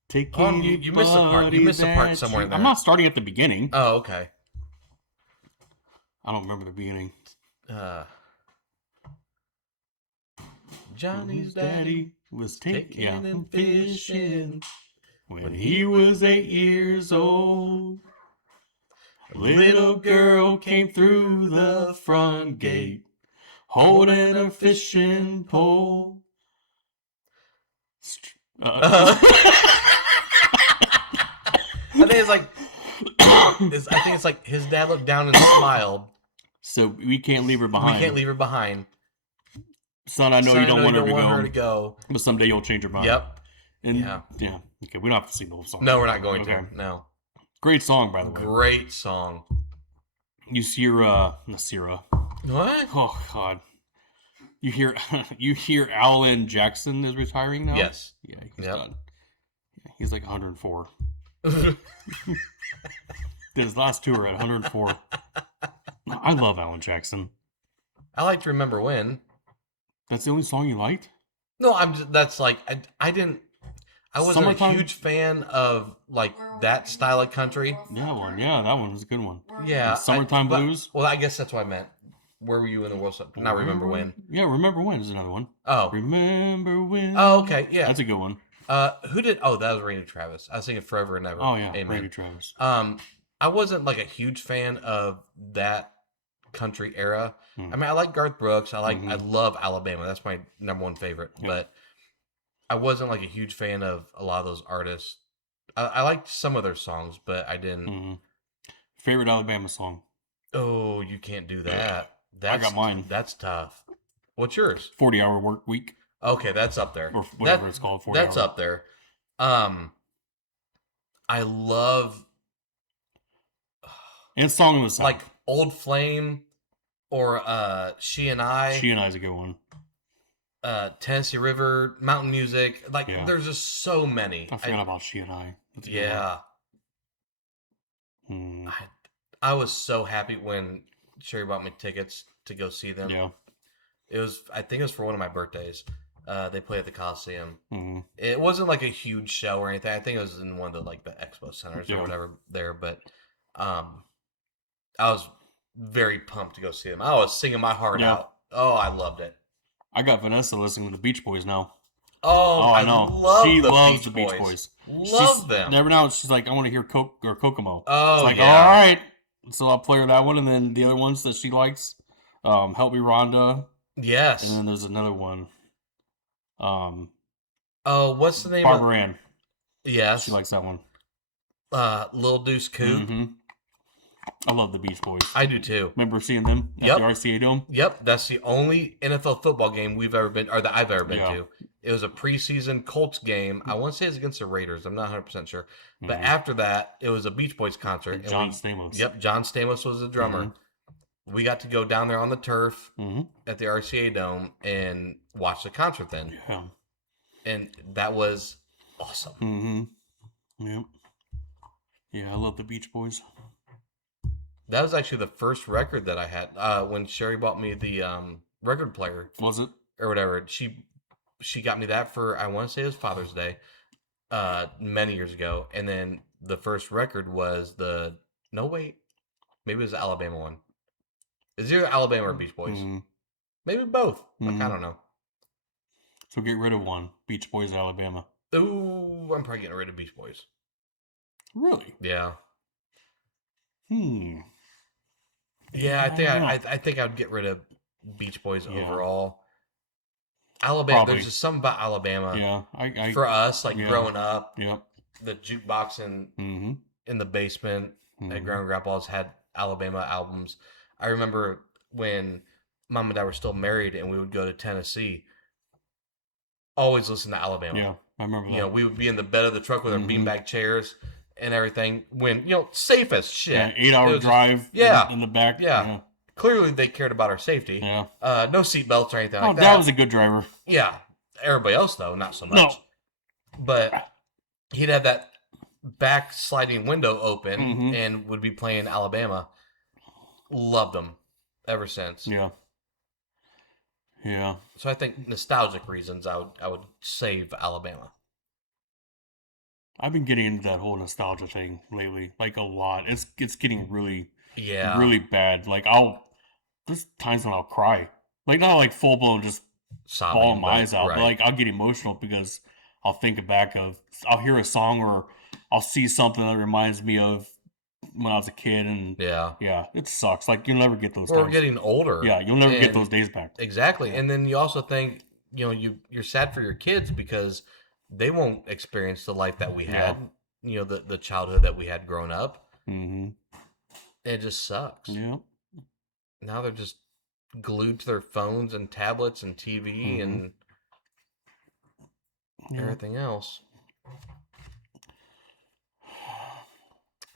Take Hold on, you missed a part. You missed a part somewhere in I'm there. not starting at the beginning. Oh, okay. I don't remember the beginning. Johnny's daddy was taking taking him him fishing fishing when he was 8 years old. A little girl came through the front gate holding a fishing pole. I think it's like I think it's like his dad looked down and smiled. So we can't leave her We behind. can't leave her behind. Son, I know Son, you don't want her her to to go, go. but someday you'll change your mind. Yep. And Yeah. yeah. Okay, we don't have to sing the whole song. No, we're not going Okay. to. No. Great song, by the way. Great song. You hear Nasira. What? Oh God. You hear Alan Jackson is retiring now? Yes. Yeah, he's Yep. done. Yeah, he's like 104. Did his last tour at 104. I love Alan Jackson. I like to remember when. That's the only song you liked? No, I'm just, that's like I wasn't Summertime- a huge fan of like that style of country. That one. Yeah, that one was a good one. Yeah. Summertime Blues? Well, I guess that's what I meant. Where were you in the World Cup? Not remember when. Yeah, Remember When is another one. Oh. Remember When. Oh, okay. Yeah. That's a good one. Who did? Oh, that was Randy Travis. I was thinking Forever and Ever. Oh yeah, Amen. Randy Travis. I wasn't like a huge fan of that country era. Hmm. I mean, I like Garth Brooks. I Mhm. love Alabama. That's my number one favorite. Yeah. But I wasn't like a huge fan of a lot of those artists. I liked some of their songs, but I didn't. Hmm. Favorite Alabama song? Oh, you can't do that. That's, got mine. That's tough. What's yours? 40-hour work week, Okay, that's up there. or whatever That- it's called. 40 That's hour. up there. I love And Song of the South. like Old Flame or She and I, She and I's a good one. Tennessee River, Mountain Music. Like Yeah. there's just so many. I forgot about She and I. That's a good Yeah. one. Hmm. I was so happy when Sherry bought me tickets to go see them. Yeah. It was I think it was for one of my birthdays. They played at the Coliseum. Hmm. It wasn't like a huge show or anything. I think it was in one of the like the expo centers Yeah. or whatever there, but I was very pumped to go see them. I was singing my heart Yeah. out. Oh, I loved it. I got Vanessa listening to the Beach Boys now. Oh, I know. love She the loves Beach the Beach Boys. Boys. Love them. Every now and then she's like, I want to hear Kokomo. Oh, It's like, yeah. all right. So I'll play her that one, and then the other ones that she likes, Help Me Rhonda, Yes. and then there's another one, Oh, what's the name Barbara Ann. Yes. She likes that one. Lil Deuce Coupe. Mm-hmm. I love the Beach Boys. I do too. Remember seeing them at Yep. the RCA Dome? Yep, that's the only NFL football game we've ever been, or that I've ever been Yeah. to. It was a preseason Colts game. I want to say it's against the Raiders. I'm not 100% sure. But Mhm. after that, it was a Beach Boys concert. and John we- Stamos. Yep, John Stamos was the drummer. We got to go down there on the turf Mm-hmm. at the RCA Dome and watch the concert then. Yeah. And that was awesome. Mm-hmm. Yep. Yeah, I love the Beach Boys. That was actually the first record that I had when Sherry bought me the record player Was it? or whatever. She got me that for, I want to say it was Father's Day many years ago. And then the first record was maybe it was the Alabama one. Is it Alabama or Beach Boys? Mhm. Maybe both. Like, I Mhm. don't know. So get rid of one. Beach Boys, Alabama. Ooh, I'm probably getting rid of Beach Boys. Really? Yeah. Yeah, I think don't know. I think I'd get rid of Beach Boys Yeah. overall. Alabama, Probably. there's just something about Alabama Yeah, I for us, like yeah. growing up, Yep. the jukebox Mm-hmm. in the basement at Mhm. Grandma and Grandpa's had Alabama albums. I remember when Mom and Dad were still married and we would go to Tennessee, always listen to Alabama. Yeah, I remember that. You know, we would be in the bed of the truck with our Mhm. beanbag chairs and everything when, safe as shit. Yeah, It 8-hour was- drive. Yeah. In the back. Yeah. Clearly they cared about our safety. Yeah. No seatbelts or anything Oh, like Dad that. was a good driver. Yeah. Everybody else, though, not so much. No. But he'd have that back sliding window open Mhm. and would be playing Alabama. Loved them ever since. Yeah. Yeah. So I think nostalgic reasons I would save Alabama. I've been getting into that whole nostalgia thing lately, like a lot. It's getting really, Yeah. really bad. Like there's times when I'll cry, like not like full blown just Sobbing, bawling my but- eyes out, right. but like I'll get emotional because I'll I'll hear a song or I'll see something that reminds me of when I was a kid, and yeah. it sucks. Like you'll never get those. We're times. getting older. Yeah, you'll never get and- those days back. Exactly. And then you also think, you're sad for your kids because they won't experience the life that we had, the childhood that we had growing up. Mm-hmm. It just sucks. Yeah. Now they're just glued to their phones and tablets and TV Mhm. and Yeah. everything else.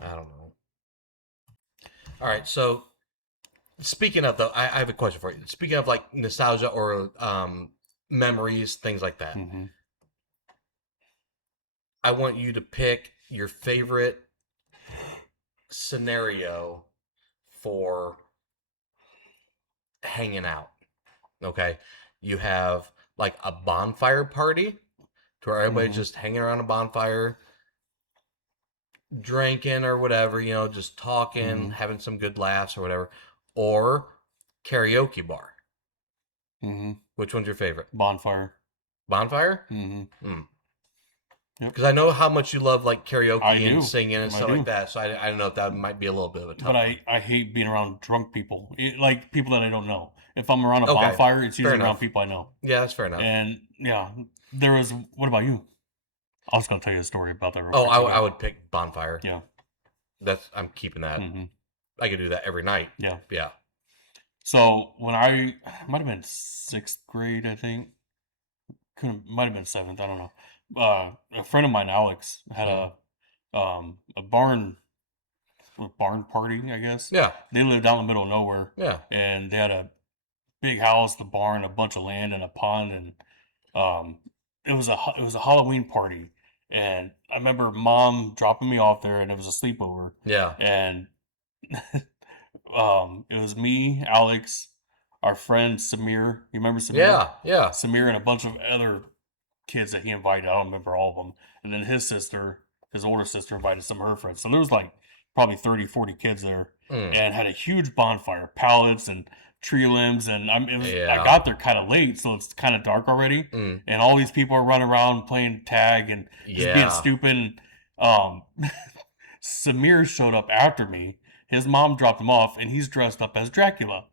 I don't know. All right, so speaking of I have a question for you. Speaking of like nostalgia or memories, things like that. Mm-hmm. I want you to pick your favorite scenario for hanging out. Okay. You have like a bonfire party to where everybody's Mhm. just hanging around a bonfire, drinking or whatever, just talking, Mhm. having some good laughs or whatever, or karaoke bar. Mm-hmm. Which one's your favorite? Bonfire. Bonfire? Mm-hmm. Yep. Because I know how much you love like karaoke I and do. singing and I stuff do. like that. So I don't know if that might be a little bit of a tough But one. I hate being around drunk people, like people that I don't know. If I'm around a Okay, bonfire, it's usually fair around enough. people I know. Yeah, that's fair enough. And yeah, there was. What about you? I was gonna tell you a story about that. real Oh, quick. I would pick bonfire. Yeah. I'm keeping that. Mm-hmm. I could do that every night. Yeah. Yeah. So when I might have been 6th grade, I think. Might have been 7th. I don't know. A friend of mine, Alex, had a barn party, I guess. Yeah. They lived out in the middle of nowhere, Yeah. and they had a big house, the barn, a bunch of land, and a pond, and it was a Halloween party. And I remember Mom dropping me off there, and it was a sleepover, Yeah. and it was me, Alex, our friend Samir. You remember Samir? Yeah. Yeah. Samir and a bunch of other kids that he invited. I don't remember all of them. And then his older sister, invited some of her friends. So there was like probably 30, 40 kids there, Mm. and had a huge bonfire, pallets and tree limbs. And I Yeah. got there kind of late, so it's kind of dark already. Mm. And all these people are running around playing tag and just Yeah. being stupid. And, Samir showed up after me. his mom dropped him off, and he's dressed up as Dracula.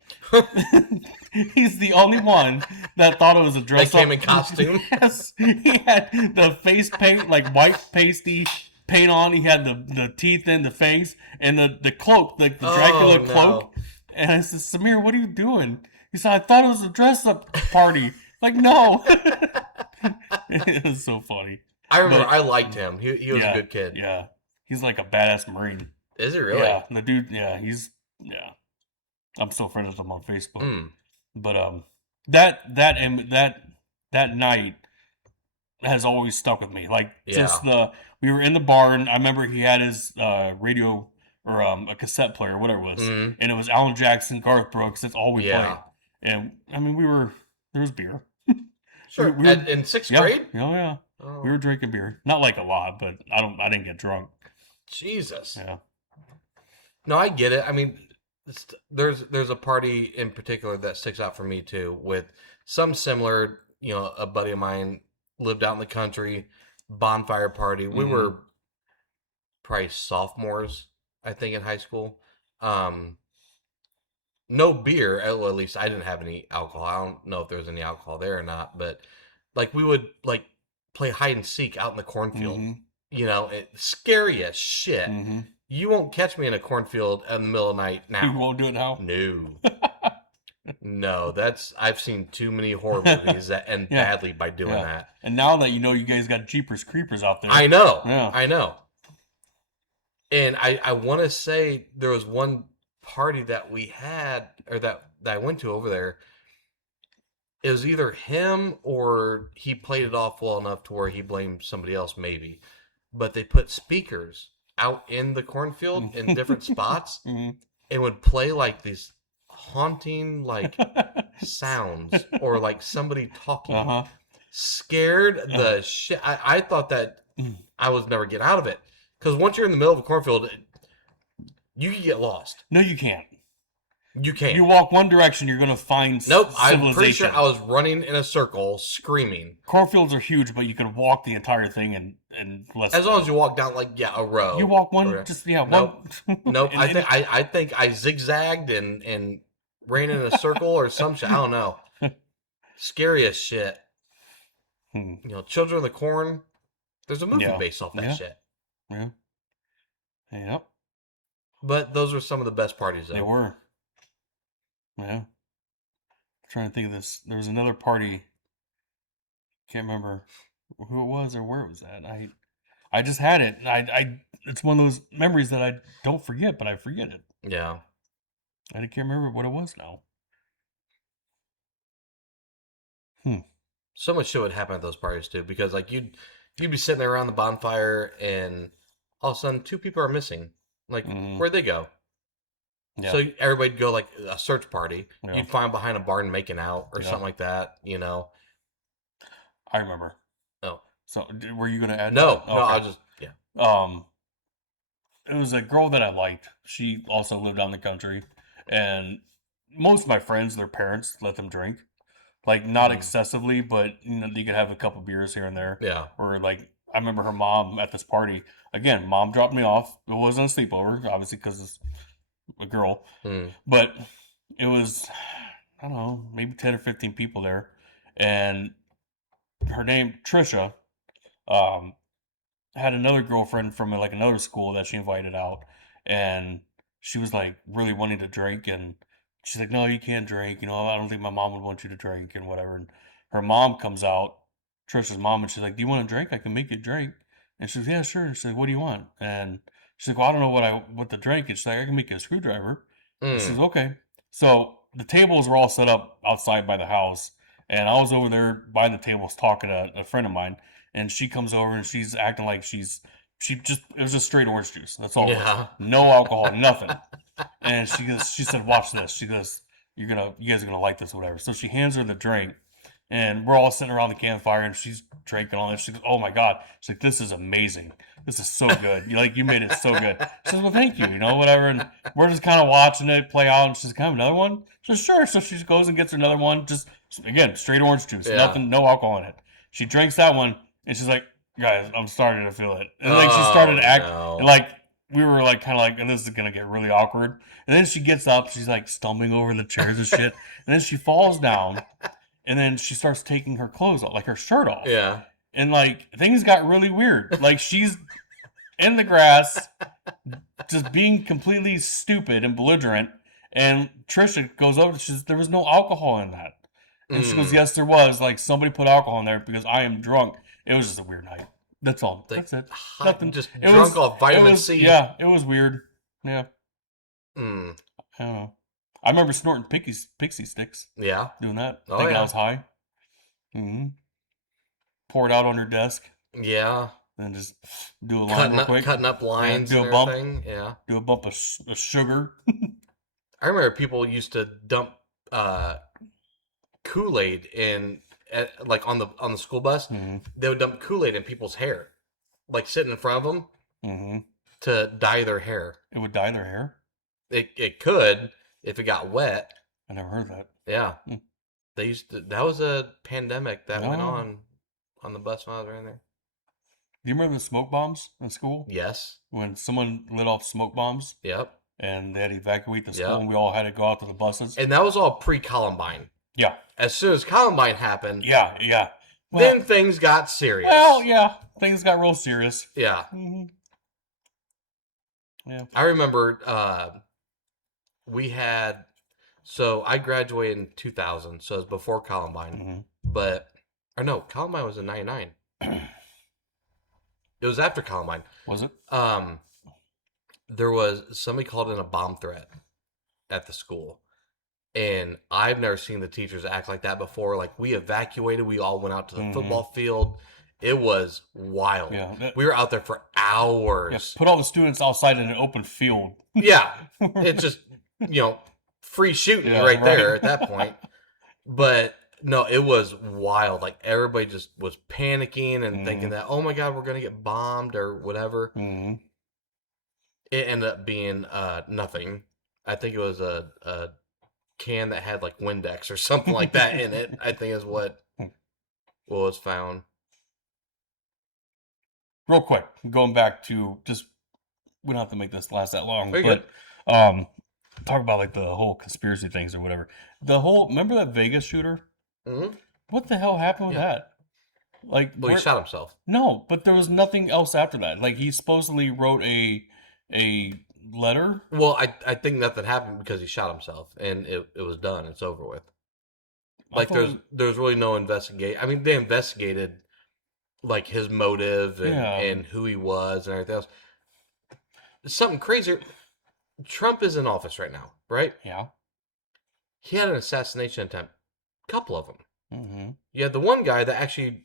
He's the only one that thought it was a dress They came up. in costume? Yes, he had the face paint, like white pasty paint on. He had the teeth in, the fangs, and the cloak, like the Dracula cloak. And I said, Samir, what are you doing? He said, I thought it was a dress up party. Like, no. It was so funny. I remember But- I liked him. He was Yeah, a good kid. Yeah. He's like a badass Marine. Is he really? Yeah. The dude, yeah. I'm still friends with him on Facebook. Mm. But that night has always stuck with me. Like just we were in the barn. I remember he had his radio or a cassette player, whatever it was, Mhm. and it was Alan Jackson, Garth Brooks. That's all we Yeah. played. And I mean, there was beer. Sure. We were- in sixth Yeah, grade? yeah. Oh, We were drinking beer, not like a lot, but I didn't get drunk. Jesus. Yeah. No, I get it. I mean, there's a party in particular that sticks out for me too, with some similar. You know, a buddy of mine lived out in the country, bonfire party. We Mhm. were probably sophomores, I think, in high school. No beer. Well, at least I didn't have any alcohol. I don't know if there was any alcohol there or not, but like we would like play hide and seek out in the cornfield. Mhm. You know, scary as shit. Mhm. You won't catch me in a cornfield in the middle of the night now. You won't do it now. No. No, I've seen too many horror movies that end Yeah. badly by doing Yeah. that. And now that you know you guys got Jeepers Creepers out there, I know. Yeah. I know. And I want to say there was one party that we had, or that I went to over there. It was either him or he played it off well enough to where he blamed somebody else, maybe. But they put speakers out in the cornfield in different spots Mhm. and would play like these haunting like sounds or like somebody talking. Uh-huh. Scared the shit. I thought that Mm. I was never getting out of it, because once you're in the middle of a cornfield, you can get lost. No, you can't. You can't. You walk one direction, you're gonna find Nope. civilization. I'm pretty sure I was running in a circle screaming. Cornfields are huge, but you can walk the entire thing in less. As long as you walk down like a row. you walk one, Or- just one. Nope. and- I think I zigzagged and ran in a circle or some shit. I don't know. Scary as shit. Hmm. You know, Children of the Corn. There's a movie Yeah. based off that Yeah. shit. Yeah. Yep. But those were some of the best parties. Though. They were. Yeah. I'm trying to think of this. There was another party. Can't remember who it was or where it was at. I just had it. It's one of those memories that I don't forget, but I forget it. Yeah. I can't remember what it was now. So much shit would happen at those parties too, because like you'd be sitting there around the bonfire and all of a sudden 2 people are missing. Like Mhm. where'd they go? Yeah. So everybody'd go like a search party. Yeah. You'd find behind a barn making out or Yeah. something like that. You know. I remember. Oh. So were you gonna add? No, to that? no, I Okay. was just It was a girl that I liked. She also lived out in the country, and most of my friends, their parents let them drink, like not Mhm. excessively, but you know you could have a couple beers here and there. yeah. Or like I remember her mom at this party. Again, mom dropped me off. It wasn't a sleepover, obviously because it's a girl, Mm. but it was I don't know, maybe 10 or 15 people there, and her name Trisha. Had another girlfriend from like another school that she invited out, and she was like really wanting to drink, and she's like, "No, you can't drink. You know, I don't think my mom would want you to drink and whatever." And her mom comes out, Trisha's mom, and she's like, "Do you want to drink? I can make you a drink." And she's, "Yeah, sure." And she's like, "What do you want?" And she's like, "Well, I don't know what to drink." And she's like, "I can make you a screwdriver." And she's Mm. okay. So the tables were all set up outside by the house, and I was over there by the tables talking to a friend of mine, and she comes over and she's acting like it was just straight orange juice. That's all. It was. Yeah. No alcohol, nothing. And she said, "Watch this." She goes, you guys are gonna like this, or whatever." So she hands her the drink, and we're all sitting around the campfire, and she's drinking all this. She goes, "Oh my god!" She's like, "This is amazing. This is so good. You made it so good." She says, "Well, thank you. Whatever." And we're just kind of watching it play out. And she's like, "Can I have another one?" She says, "Sure." So she goes and gets her another one. Just again, straight orange juice, Yeah. nothing, no alcohol in it. She drinks that one, and she's like, "Guys, I'm starting to feel it." And like she Oh, started to act no. like we were like kind of like, and this is gonna get really awkward. And then she gets up, she's like stumbling over the chairs and shit, and then she falls down, and then she starts taking her clothes off, like her shirt off. Yeah. And like things got really weird. Like she's in the grass, just being completely stupid and belligerent. And Trisha goes over, she says, there was no alcohol in that. And she goes, yes, there was. Like somebody put alcohol in there because I am drunk. It was just a weird night. That's all. That's it. Nothing. Just It drunk was- off vitamin it was, C. Yeah, it was weird. Yeah, Mm. I don't know. I remember snorting pixie sticks, Yeah. doing that, Oh, thinking yeah. I was high. Mm-hmm. Pour it out on her desk, Yeah. then just do a line real quick. Cutting up lines do and a bump. everything. Yeah. Do a bump of sugar. I remember people used to dump Kool-Aid like on the school bus. Mm-hmm. They would dump Kool-Aid in people's hair, like sitting in front of them Mm-hmm. to dye their hair. It would dye their hair. It could if it got wet. I never heard that. Yeah. Hmm. They used to. That was a pandemic that went No. on the bus when I was around there. Do you remember the smoke bombs in school? Yes. When someone lit off smoke bombs Yep. and they had to evacuate the school Yep. and we all had to go out to the buses? And that was all pre-Columbine. Yeah. As soon as Columbine happened, Yeah. Yeah. then things got serious. Well, yeah. Things got real serious. Yeah. Mm-hmm. Yeah. I remember we had, so I graduated in 2000, so it was before Columbine. Mm-hmm. Or no, Columbine was in 99. It was after Columbine. Was it? There was somebody called in a bomb threat at the school. And I've never seen the teachers act like that before. Like, we evacuated, we all went out to the Mhm. football field. It was wild. Yeah. We were out there for Yeah. hours. Put all the students outside in an open field. Yeah. It's just, free shooting Yeah, right there right. at that point. But no, it was wild. Like, everybody just was panicking and thinking Mhm. that, oh my God, we're going to get bombed or whatever. Mm-hmm. It ended up being nothing. I think it was a can that had like Windex or something like that in it. I think is what was found. Real quick, going back to just, we don't have to make this last that long, Very but talk about like the whole conspiracy things or whatever. Remember that Vegas shooter? Mm-hmm. What the hell happened with Yeah. that? Like, Well, he shot himself. no, but there was nothing else after that. Like, he supposedly wrote a letter. Well, I think nothing happened because he shot himself, and it was done. It's over with. I Like, thought- there's really no investigate. I mean, they investigated like his motive Yeah. and who he was and everything else. Something crazier. Trump is in office right now, right? Yeah. He had an assassination attempt. Couple of them. Mm-hmm. You had the one guy that actually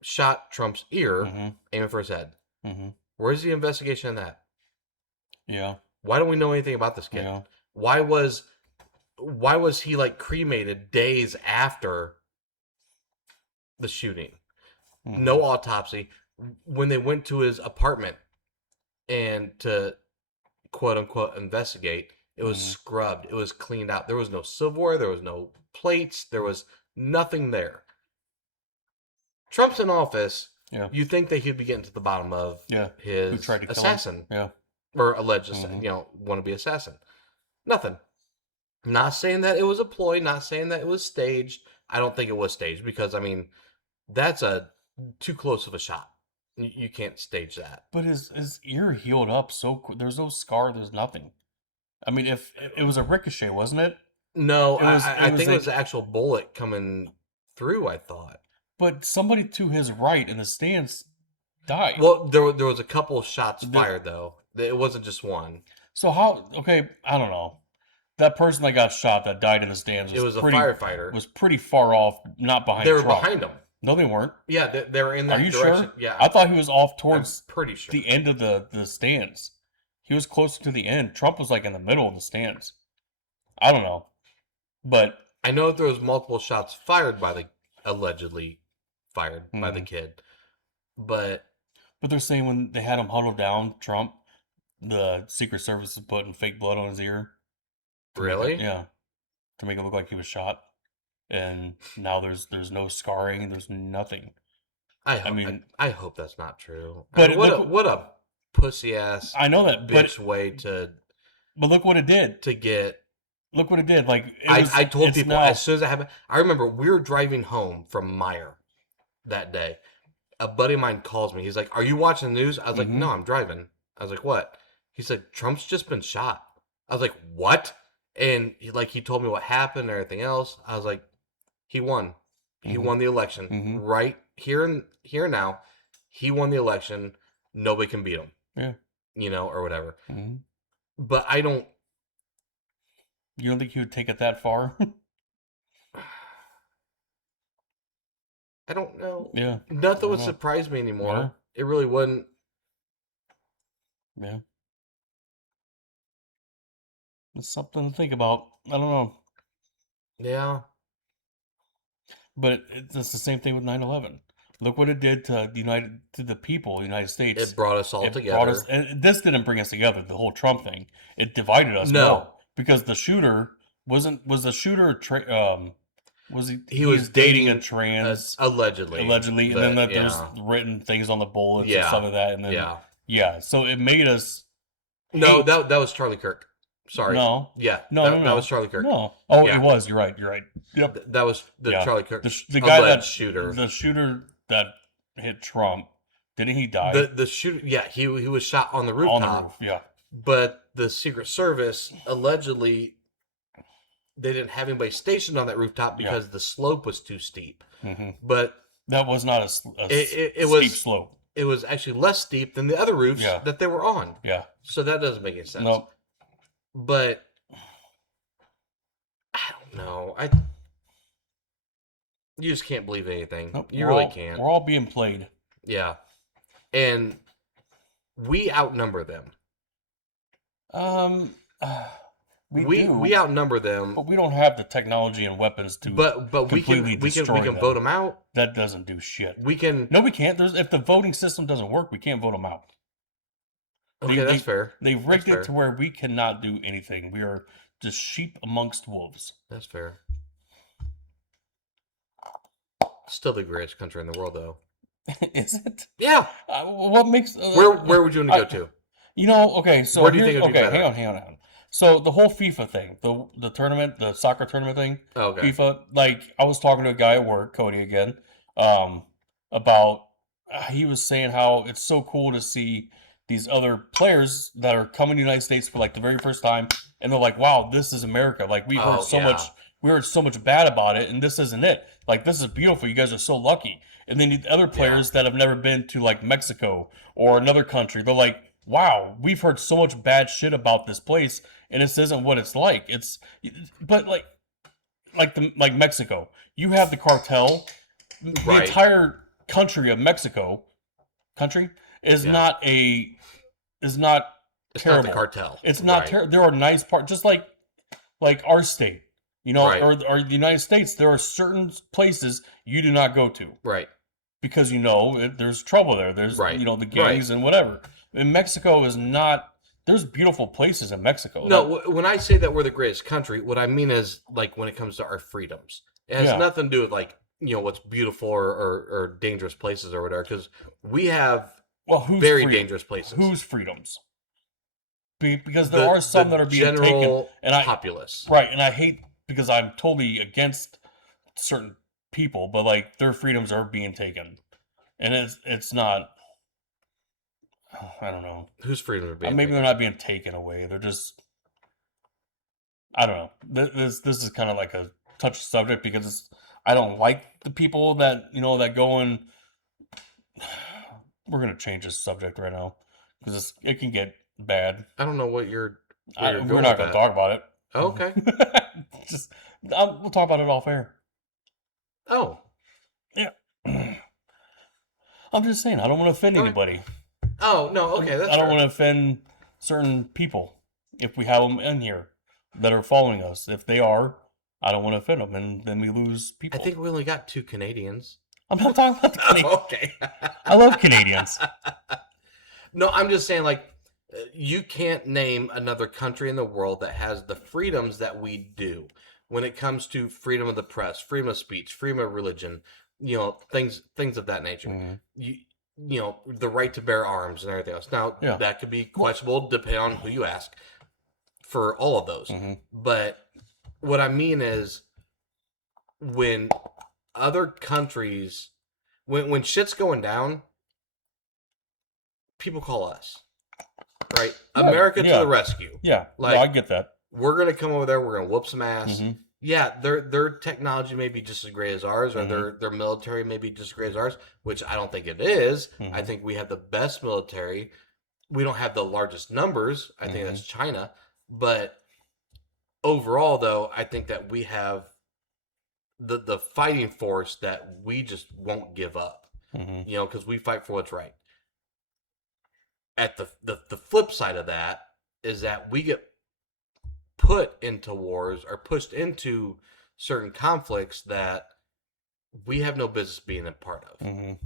shot Trump's ear, Mm-hmm. aiming for his head. Mm-hmm. Where's the investigation on that? Yeah. Why don't we know anything about this kid? Yeah. Why was he like cremated days after the shooting? Mhm. No autopsy. When they went to his apartment and to quote unquote investigate, it was Mhm. scrubbed. It was cleaned out. There was no silverware. There was no plates. There was nothing there. Trump's in office. Yeah. You think that he'd be getting to the bottom of Yeah. his Who tried to kill him? assassin Yeah. or alleged, Mhm. wannabe assassin. Nothing. Not saying that it was a ploy. Not saying that it was staged. I don't think it was staged because, I mean, that's a too close of a shot. You can't stage that. But his ear healed up so quick. There's no scar. There's nothing. I mean, if it was a ricochet, wasn't it? No, It was- I it was think it like- was the actual bullet coming through, I thought. But somebody to his right in the stands died. Well, there was a couple of shots The- fired, though. It wasn't just one. So how? Okay, I don't know. That person that got shot that died in the stands It was a pretty, firefighter. was pretty far off, not behind. They were Trump. behind him. No, they weren't. Yeah, they were in that Are you direction. sure? Yeah, I thought he was off I'm towards pretty sure. the end of the stands. He was closer to the end. Trump was like in the middle of the stands. I don't know, but I know there was multiple shots fired by the allegedly fired by the Mhm. kid, but they're saying when they had him huddled down, Trump, the Secret Service is putting fake blood on his ear. to make it- really, yeah, to make it look like he was shot. And now there's no scarring. There's nothing. I mean- I hope that's not true. But I mean, what look- a pussy ass I know that, bitch way but look what it did. to get. Look what it did. Like I told it's people now, as soon as it happened. I remember we were driving home from Meyer that day. A buddy of mine calls me. He's like, "Are you watching the news?" I was like, Mhm. "No, I'm driving." I was like, "What?" He said, "Trump's just been shot." I was like, "What?" And he told me what happened and everything else. I was like, "He won. He Mhm. won the election Mhm. right here and now. He won the election. Nobody can beat him." Yeah. Or whatever. Mhm. But I don't. You don't think he would take it that far? I don't know. Yeah. Nothing I would know. surprise me anymore. Yeah. It really wouldn't. Yeah. It's something to think about. I don't know. Yeah. But it's the same thing with 9/11. Look what it did to the people, of the United States. It brought us all It together. brought us, and this didn't bring us together. The whole Trump thing, it divided us No. more because the shooter was the shooter He was dating a dating trans allegedly. allegedly, and then But, that there's written things on the bullets and Yeah. stuff like that, and then Yeah. so it made us No, hate. that was Charlie Kirk. Sorry. No. Yeah. No, that, no, no. That was Charlie Kirk. No. Oh, Yeah. it was. You're right. You're right. Yep. That was the Yeah. Charlie Kirk. The guy alleged that shooter. the shooter that hit Trump, didn't he die The shooter. Yeah, he was shot on the rooftop. on the roof? Yeah. But the Secret Service allegedly they didn't have anybody stationed on that rooftop because the slope was too steep. Hmm. But That was not a it steep was slope. it was actually less steep than the other roofs Yeah. that they were on. Yeah. So that doesn't make any sense. No. But I don't know. You just can't believe anything. Nope. You We're really all- can't. We're all being played. Yeah. And we outnumber them. Um, We do, outnumber them. but we don't have the technology and weapons to. But we can completely we can destroy them. vote them out. That doesn't do shit. We can. No, we can't. If the voting system doesn't work, we can't vote them out. Okay, They- that's fair. They've rigged That's it to fair. where we cannot do anything. We are just sheep amongst wolves. That's fair. Still the greatest country in the world, though. Is it? Yeah. What makes Where would you want to go to? You know, okay, so Where do you think here's- it would be okay, better? hang on. So the whole FIFA thing, the tournament, the soccer tournament thing, Okay. FIFA, like I was talking to a guy at work, Cody again, about he was saying how it's so cool to see these other players that are coming to the United States for like the very first time, and they're like, "Wow, this is America!" Like we heard so yeah. much, we heard so much bad about it, and this isn't it. Like this is beautiful. You guys are so lucky. And then the other players that have never been to like Mexico or another country, they're like, "Wow, we've heard so much bad shit about this place, and this isn't what it's like." But like Mexico, you have the cartel. The Right. entire country of Mexico, is Yeah. not It's terrible. not the cartel. It's not Right. terrible. There are nice parts, just like our state, Right. or the United States. There are certain places you do not go to Right. because there's trouble there. There's Right. the gangs and whatever. In Mexico is not. There's beautiful places in Mexico. No, when I say that we're the greatest country, what I mean is like when it comes to our freedoms, it has Yeah. nothing to do with like what's beautiful or dangerous places or whatever. Because we have Well, who's very freedom? dangerous places. Whose freedoms? Because there are some that are being taken, general and populace. right, and I hate because I'm totally against certain people, but like their freedoms are being taken, and it's not. I don't know. Whose freedoms are being Maybe taken? they're not being taken away. They're just. I don't know. This is kind of like a touchy subject because I don't like the people that that go and. We're gonna change this subject right now because it can get bad. I don't know what you're. where you're We're going not with gonna that. talk about it. Oh, okay. Just we'll talk about it off air. Oh, I'm just saying I don't want to offend All right. anybody. oh no. Okay, that's I don't fair. want to offend certain people if we have them in here that are following us. If they are, I don't want to offend them, and then we lose I people. think we only got 2 Canadians. I'm not talking about the Canadians. Okay. I love Canadians. No, I'm just saying, like, you can't name another country in the world that has the freedoms that we do when it comes to freedom of the press, freedom of speech, freedom of religion, things of that nature. Mhm. the right to bear arms and everything else. Now, Yeah. that could be questionable depending on who you ask for all of those. Mm-hmm. But what I mean is when other countries, when shit's going down, people call us, right? Yeah, America to yeah. the rescue. Yeah, Like, no, I get that. We're gonna come over there. We're gonna whoop some ass. Mhm. Yeah, their technology may be just as great as ours, or Mhm. their military may be just as great as ours, which I don't think it is. I Mhm. think we have the best military. We don't have the largest numbers. I think that's China. But overall, though, I think that we have the fighting force that we just won't give up. Mhm. Because we fight for what's right. At the flip side of that is that we get put into wars or pushed into certain conflicts that we have no business being a part of. Mhm.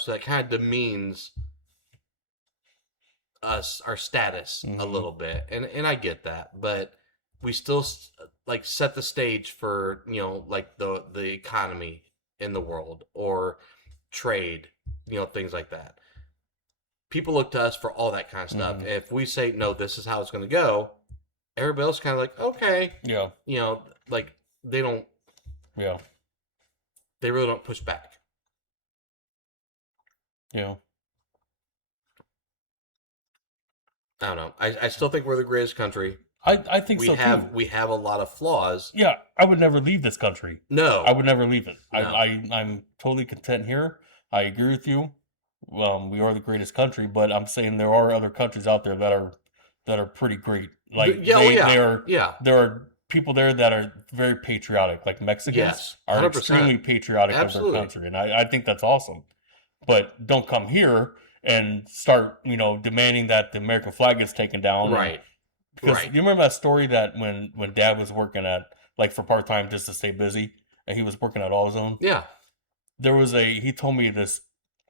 So that kind of demeans us, our status a Mhm. little bit, and I get that, but we still like set the stage for like the economy in the world or trade, things like that. People look to us for all that kind of stuff. Mhm. If we say no, this is how it's going to go, everybody else kind of like, okay, Yeah, like they don't, yeah, they really don't push back. yeah. I don't know. I still think we're the greatest country. I think We so have too. we have a lot of flaws. Yeah, I would never leave this country. No, I would never leave it. No. I'm totally content here. I agree with you. We are the greatest country, but I'm saying there are other countries out there that are pretty great. Like yeah, oh, yeah, they are yeah, there are people there that are very patriotic. Like Mexicans yes, are 100%. extremely patriotic Absolutely. of their country, and I think that's awesome. But don't come here and start, demanding that the American flag gets taken down. Right, Because right. you remember that story that when Dad was working at like for part time just to stay busy, and he was working at AutoZone. Yeah, There was he told me this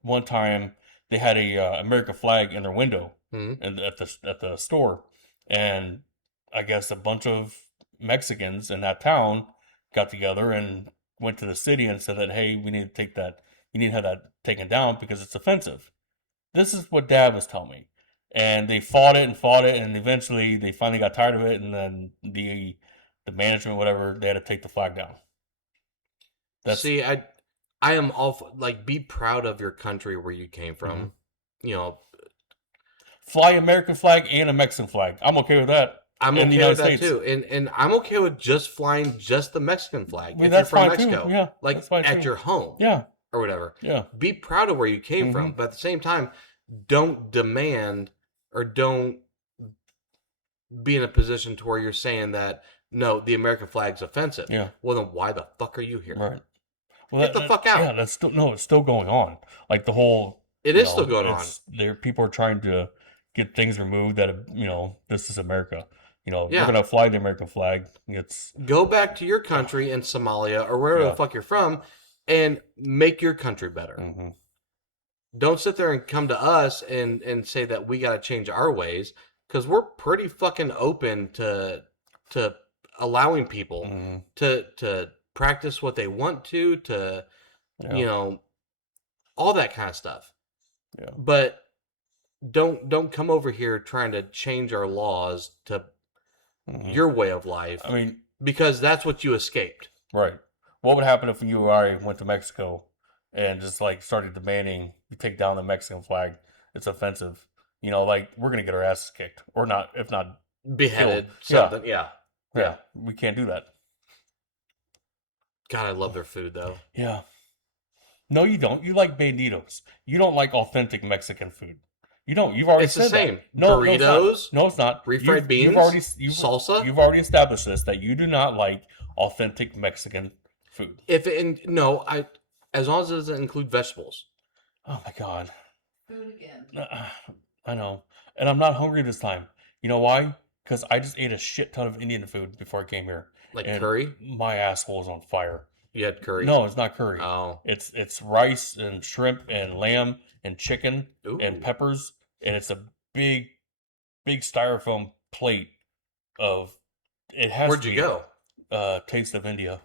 one time they had a American flag in their window hmm at the store, and I guess a bunch of Mexicans in that town got together and went to the city and said that, hey, we need to take that, you need to have that taken down because it's offensive. This is what Dad was telling me. And they fought it, and eventually they finally got tired of it, and then the management, whatever, they had to take the flag down. That's See, I am all like, be proud of your country where you came from. You know, fly American flag and a Mexican flag. I'm okay with that. I'm in the okay with United that States. too, and I'm okay with just flying just the Mexican flag Well, if that's you're from fine too. Mexico. Yeah, like that's fine at too. your home Yeah, or whatever. yeah. Be proud of where you came from, Mhm. but at the same time, don't demand or don't be in a position to where you're saying that no, the American flag's offensive. Yeah. Well, then why the fuck are you here? Right. Well, Get the fuck out. Yeah, that's still no. It's still going on. Like the whole. It is still going on. There, people are trying to get things removed that this is America. Yeah. We're gonna fly the American flag. It's Go back to your country in Somalia or wherever Yeah. the fuck you're from and make your country better. hmm Don't sit there and come to us and say that we got to change our ways, because we're pretty fucking open to allowing people hmm to practice what they want to yeah. all that kind of stuff. Yeah. But don't come over here trying to change our laws to Mhm. your way of life, I mean, because that's what you escaped. right. What would happen if you or I went to Mexico and just like started demanding you take down the Mexican flag? It's offensive. Like we're gonna get our asses kicked, or not. If not, Beheaded, Killed. something. Yeah. yeah, we can't do that. God, I love their food though. Yeah. No, you don't. You like banditos. You don't like authentic Mexican food. You don't. You've already It's the said that. same. No, Burritos, no, it's not. refried beans, salsa. You've already established this that you do not like authentic Mexican food. No, as long as it doesn't include vegetables. Oh my God. Food again. I know. And I'm not hungry this time. You know why? Because I just ate a shit ton of Indian food before I came here. Like And curry? My asshole is on fire. You had curry? No, it's not curry. Oh. It's rice and shrimp and lamb and chicken Ooh. and peppers, and it's a big styrofoam plate of. It has. Where'd to you be, go? Taste of India.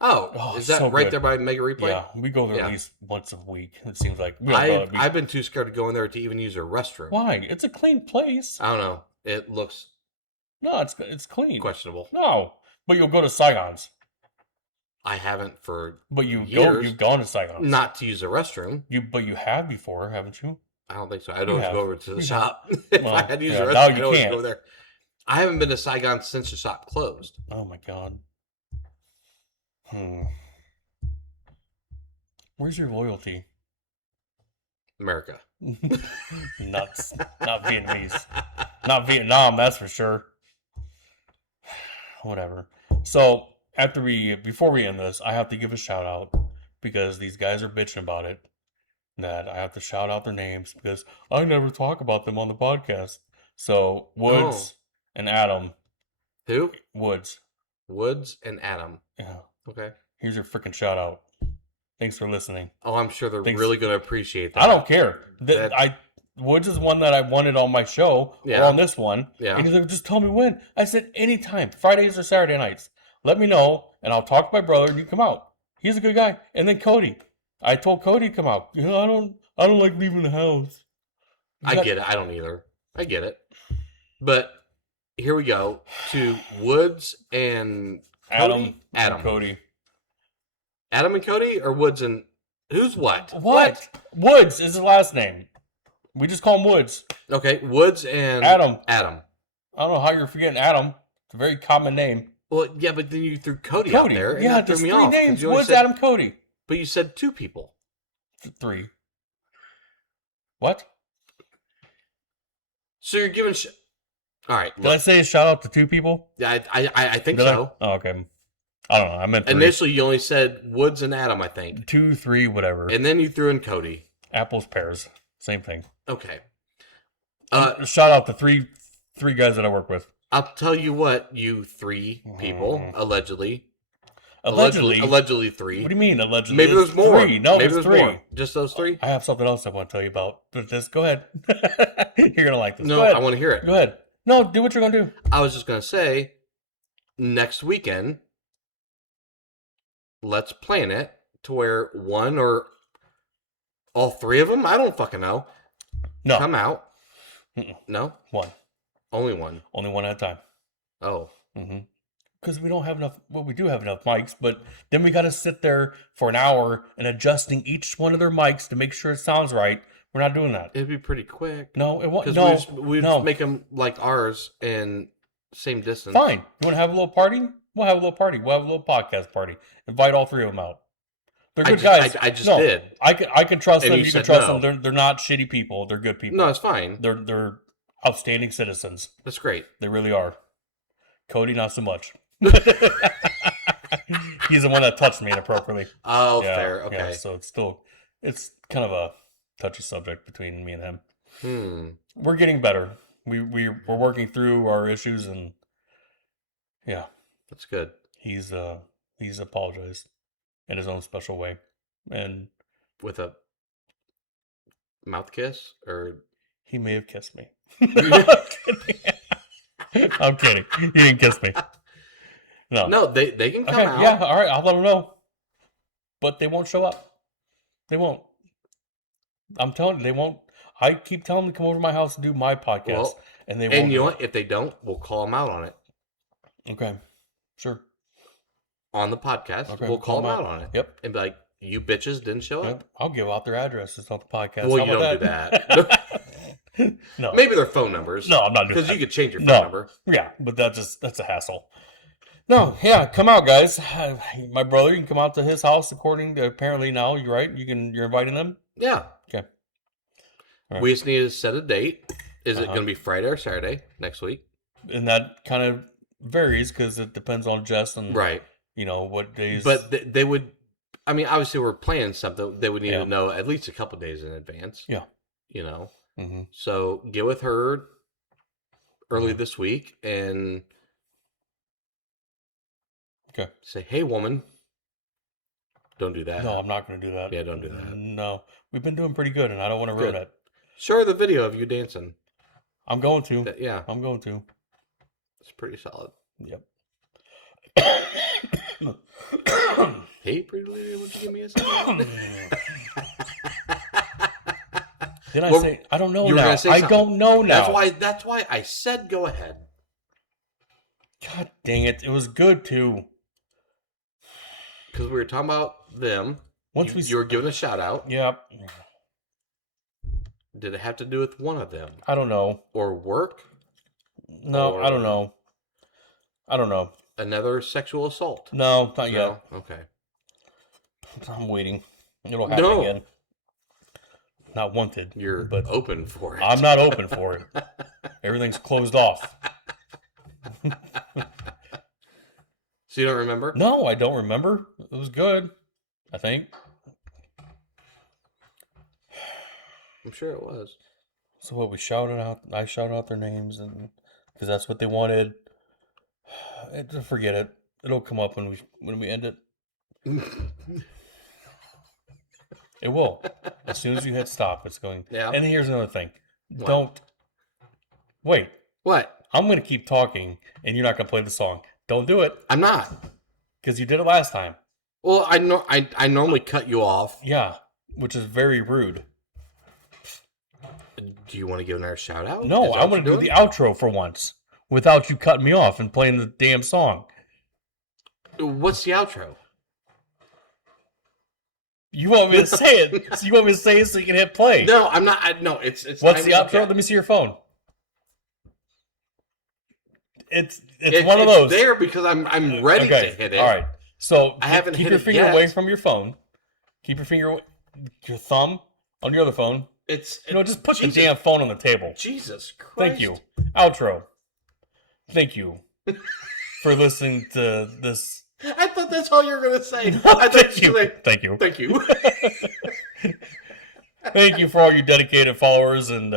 Oh, Oh, is that so right good. there by Mega Replay? Yeah, we go there Yeah. at least once a week. It seems like. We don't go at least- I've been too scared to go in there to even use their restroom. Why? It's a clean place. I don't know. It looks No, it's clean. questionable. No, but you'll go to Saigon's. I haven't for But years. you've gone to Saigon's. not to use the restroom. But you have before, haven't you? I don't think so. I'd always have. go over to the You shop. If Well, I had to use yeah, the now restroom, you I'd always can't. go there. I haven't been to Saigon since the shop closed. Oh my god. Where's your loyalty? America. Nuts. Not Vietnamese. Not Vietnam, that's for sure. Whatever. So before we end this, I have to give a shout out because these guys are bitching about it. That I have to shout out their names because I never talk about them on the podcast. So Woods and Adam. Who? Woods. Woods and Adam. Yeah. Okay. Here's your freaking shout out. Thanks for listening. Oh, I'm sure they're Thanks. really going to appreciate that. I don't care. That- Woods is one that I wanted on my show Yeah. or on this one. Yeah. And he's like, just tell me when. I said, anytime, Fridays or Saturday nights. Let me know, and I'll talk to my brother, and you come out. He's a good guy. And then Cody. I told Cody to come out. You know, I don't like leaving the house. I get it. I don't either. I get it. But here we go to Woods and Cody? Adam. And Cody. Adam and Cody, or Woods and who's what? What? Woods is his last name. We just call him Woods. Okay, Woods and Adam. Adam. I don't know how you're forgetting Adam. It's a very common name. Well, yeah, but then you threw Cody out there. And Yeah, that there's threw three me off, 'cause names. you only Woods, said- Adam, Cody. But you said two people. 3. What? So you're giving. All right. Did I say a shout out to 2 people? Yeah, I think Did I? so. Oh, okay. I don't know. I meant 3. Initially, you only said Woods and Adam, I think, 2, 3, whatever. and then you threw in Cody. Apples, pears, same thing. Okay. Shout out to three guys that I work with. I'll tell you what, you 3 people, allegedly. Allegedly. Allegedly 3. What do you mean allegedly? Maybe there's more. 3. No, Maybe there's there's 3. more. Just those 3? I have something else I want to tell you about. But just go ahead. You're gonna like this. No, Go ahead. I want to hear it. Go ahead. No, do what you're gonna do. I was just going to say, next weekend, let's plan it to where one or all 3 of them, I don't fucking know, No, come out. Mm-mm. No? one. Only one. Only one at a time. Oh. Because we don't have enough. Well, we do have enough mics, but then we got to sit there for an hour and adjusting each one of their mics to make sure it sounds right. We're not doing that. It'd be pretty quick. No, it won't. Because No, we no. just make them like ours and same distance. Fine. You want to have a little party? We'll have a little party. We'll have a little podcast party. Invite all 3 of them out. They're good guys. I just No, did. I can trust And them. you You can said trust no. them. They're not shitty people. They're good people. No, it's fine. They're outstanding citizens. That's great. They really are. Cody, not so much. He's the one that touched me inappropriately. Oh, Yeah, fair. Okay. Yeah, so it's kind of a touchy subject between me and him. We're getting better. We're working through our issues, and yeah, That's good. he's apologized in his own special way, and With a mouth kiss or he may have kissed me. I'm kidding. He didn't kiss me. No. no, they can come Okay. out. Yeah. All right. I'll let them know. But they won't show up. They won't. I'm telling you, they won't. I keep telling them to come over to my house and do my podcast, Well, and they won't. And you do know it. what? If they don't, we'll call them out on it Okay. Sure. on the podcast. Okay. We'll call them out on it. Yep. And be like, "You bitches didn't show Yep. up." I'll give out their addresses on the podcast. Well, How you about don't do No. Maybe their phone numbers. No, I'm not doing Because that. you could change your phone No. number. Yeah, but that's a hassle. No, yeah, come out, guys. My brother, you can come out to his house. According to apparently now, you're right. You're inviting them. Yeah. Okay. All right. We just need to set a date. Is it Uh-huh. going to be Friday or Saturday next week? And that kind of varies because it depends on Jess and Right. what days. But they would, I mean, obviously we're planning something. They would need Yeah. to know at least a couple days in advance. Yeah. Mm-hmm. So get with her early Mhm. this week and Okay. say, "Hey, woman, don't do that." No, I'm not going to do that. Yeah, don't do that. No, we've been doing pretty good, and I don't want to ruin Good. it. Show her the video of you dancing. I'm going to. Yeah, I'm going to. it's pretty solid. Yep. Hey, pretty lady, would you give me a second? Did I Well, say? I don't know you were now. gonna say I something. don't know now. That's why I said go ahead. God dang it! It was good too. Because we were talking about them. Once You were giving a shout out. yeah. Did it have to do with one of them? I don't know. Or work? No, I don't Or- know. I don't know. Another sexual assault? No, not yet. No? Okay. I'm waiting. It'll happen No. again. Not wanted. You're but open for it. I'm not open for it. Everything's closed off. So you don't remember? No, I don't remember. It was good. I think. I'm sure it was. So what we shouted out? I shouted out their names, and because that's what they wanted. Forget it. It'll come up when we end it. It will. As soon as you hit stop, it's going. Yeah. And here's another thing. What? Don't wait. What? I'm going to keep talking, and you're not going to play the song. Don't do it I'm not. because you did it last time. Well, I know. I normally cut you off. Yeah, which is very rude. Do you want to give another shout out? No, Is that I what want to you're do the doing? outro for once without you cutting me off and playing the damn song. What's the outro? You want me to say it? So you want me to say it so you can hit play? No, I'm not. No, it's. What's the time outro? to- Let me see your phone. It's It- one of those. There because I'm ready to hit it. All right. So I haven't keep hit your it finger yet. away from your phone. Keep your thumb on your other phone. It's. Just put Jesus, the damn phone on the table. Jesus Christ. Thank you. Outro. Thank you for listening to this. I thought that's all you were gonna say. No, I thought thank you you. were like, Thank you. thank you. Thank you for all your dedicated followers and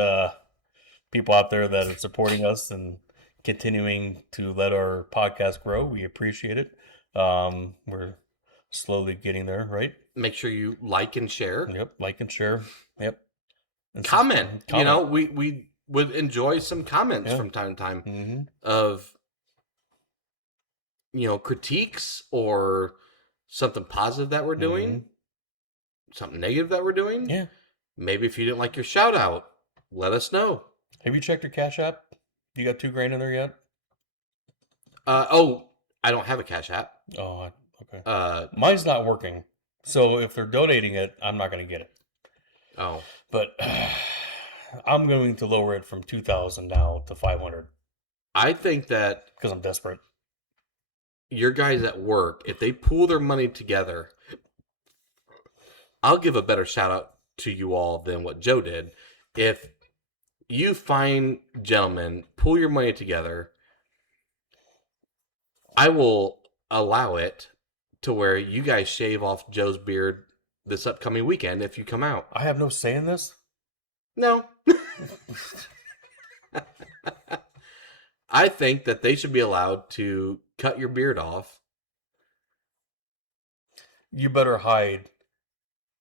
people out there that are supporting us and continuing to let our podcast grow. We appreciate it. We're slowly getting there, right? Make sure you like and share. Yep. Like and share. Yep. And Comment. You comment. know, we would enjoy some comments Yeah. from time to time Mm-hmm. of critiques or something positive that we're doing, something negative that we're doing. Yeah. Maybe if you didn't like your shout out, let us know. Have you checked your Cash App? You got $2,000 in there yet? I don't have a Cash App. Oh, okay. Mine's Mine's not working. So if they're donating it, I'm not going to get it. Oh, But I'm going to lower it from 2,000 now to 500 I think that because I'm desperate. your guys at work, if they pool their money together, I'll give a better shout out to you all than what Joe did. If you fine gentlemen pool your money together, I will allow it to where you guys shave off Joe's beard this upcoming weekend if you come out. I have no say in this. No. I think that they should be allowed to cut your beard off. You better hide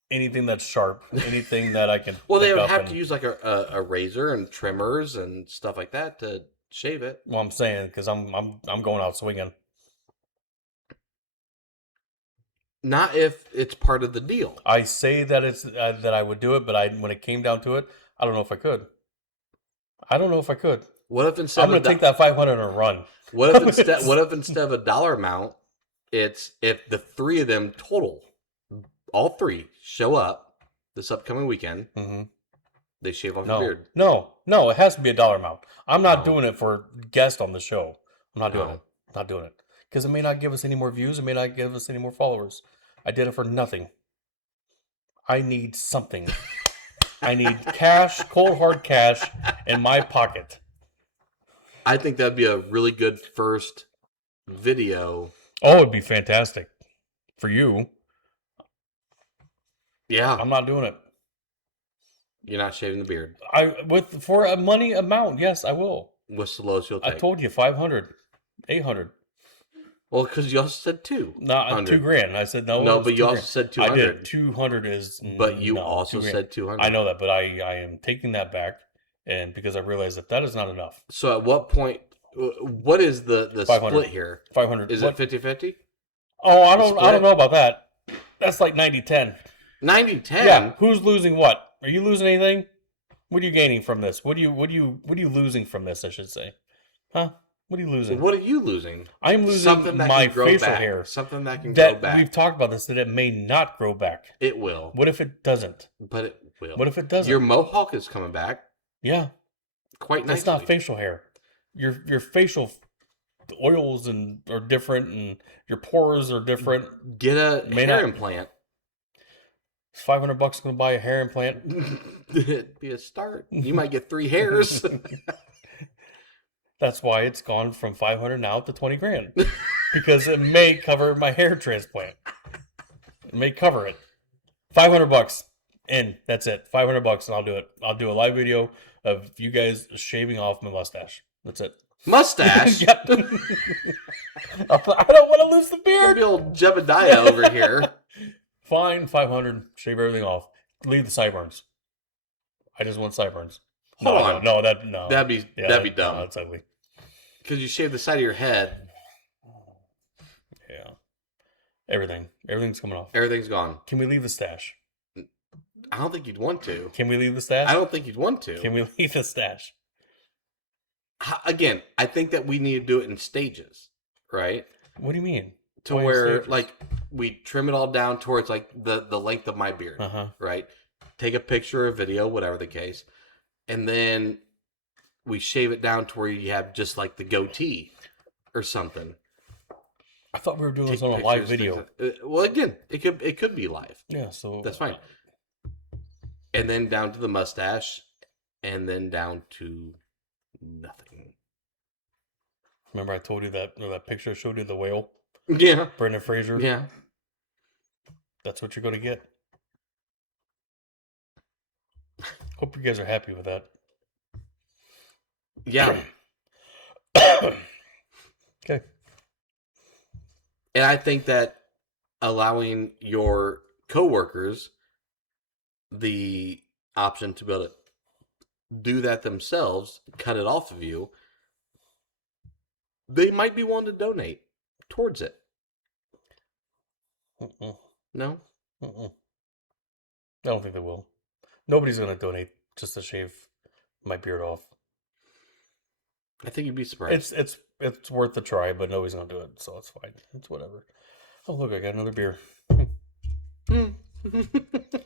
anything that's sharp, anything that I can. Well, they pick would up have and- to use like a razor and trimmers and stuff like that to shave it. Well, I'm saying because I'm going out swinging. Not if it's part of the deal. I say that it's that I would do it, but when it came down to it, I don't know if I could. I don't know if I could. What if instead I'm of going to take that 500 and run. What if instead of a dollar amount, it's if the three of them total, all three show up this upcoming weekend, Mm-hmm. they shave off No, your beard. no, it has to be a dollar amount. I'm not No. doing it for guests on the show. I'm not doing No. it. Not doing it because it may not give us any more views. It may not give us any more followers. I did it for nothing. I need something. I need cash, cold hard cash, in my pocket. I think that'd be a really good first video. Oh, it'd be fantastic for you. Yeah, I'm not doing it. you're not shaving the beard. For a money amount. Yes, I will. What's the lowest you'll I take? told you 500, 800. Well, because you also said two. Not $2,000. I said no. No, it was but you also $2,000. said I 200. did. 200 is. But you no, also $2,000. said 200. I know that, but I am taking that back, and because I realized that is not enough. So at what point? What is the 500. split here? 500. Is What? it 50-50? Oh, I The don't split? know about that. That's like 90-10. 90-10? Yeah, who's losing what? Are you losing anything? What are you gaining from this? What are you losing from this, I should say? Huh? What are you losing? What are you losing? I'm losing Something that my can grow facial back. hair. Something that can grow That back. we've talked about this, that it may not grow back. It will. What if it doesn't? But it will. What if it doesn't? Your mohawk is coming back Yeah, quite nicely. that's not facial hair. Your facial oils are different, and your pores are different. Get a May hair not- implant. Is $500 going to buy a hair implant? It'd be a start. You might get 3 hairs. That's why it's gone from 500 now to 20 grand. Because it may cover my hair transplant. It may cover it. $500 in. That's it. $500 and I'll do it. I'll do a live video of you guys shaving off my mustache. That's it. Mustache. Yep. I don't want to lose the You're beard. the old Jebediah over here. Fine, 500. Shave everything off. Leave the sideburns. I just want sideburns. Hold no, on. No, no. That'd be dumb. No, that's ugly. Because you shave the side of your head, Yeah. Everything's coming off. everything's gone. Can we leave the stash? I don't think you'd want to. Can we leave the stash? I don't think you'd want to. Can we leave the stash? Again, I think that we need to do it in stages, right? What do you mean? To Why in where stages? like we trim it all down towards like the length of my beard, Uh-huh. right? Take a picture or video, whatever the case, and then we shave it down to where you have just like the goatee or something. I thought we were doing this Take on a live pictures, video. well, again, it could be live. Yeah, so That's fine. And then down to the mustache, and then down to nothing. Remember I told you that picture I showed you, the whale? Yeah, Brendan Fraser? yeah. That's what you're going to get. Hope you guys are happy with that. Yeah. Okay. And I think that allowing your coworkers the option to be able to do that themselves, cut it off of you, they might be willing to donate towards it. Mm-mm. No? Mm-mm. I don't think they will. Nobody's going to donate just to shave my beard off. I think you'd be surprised. It's worth the try, but nobody's going to do it, so it's fine. It's whatever. Oh, look, I got another beer.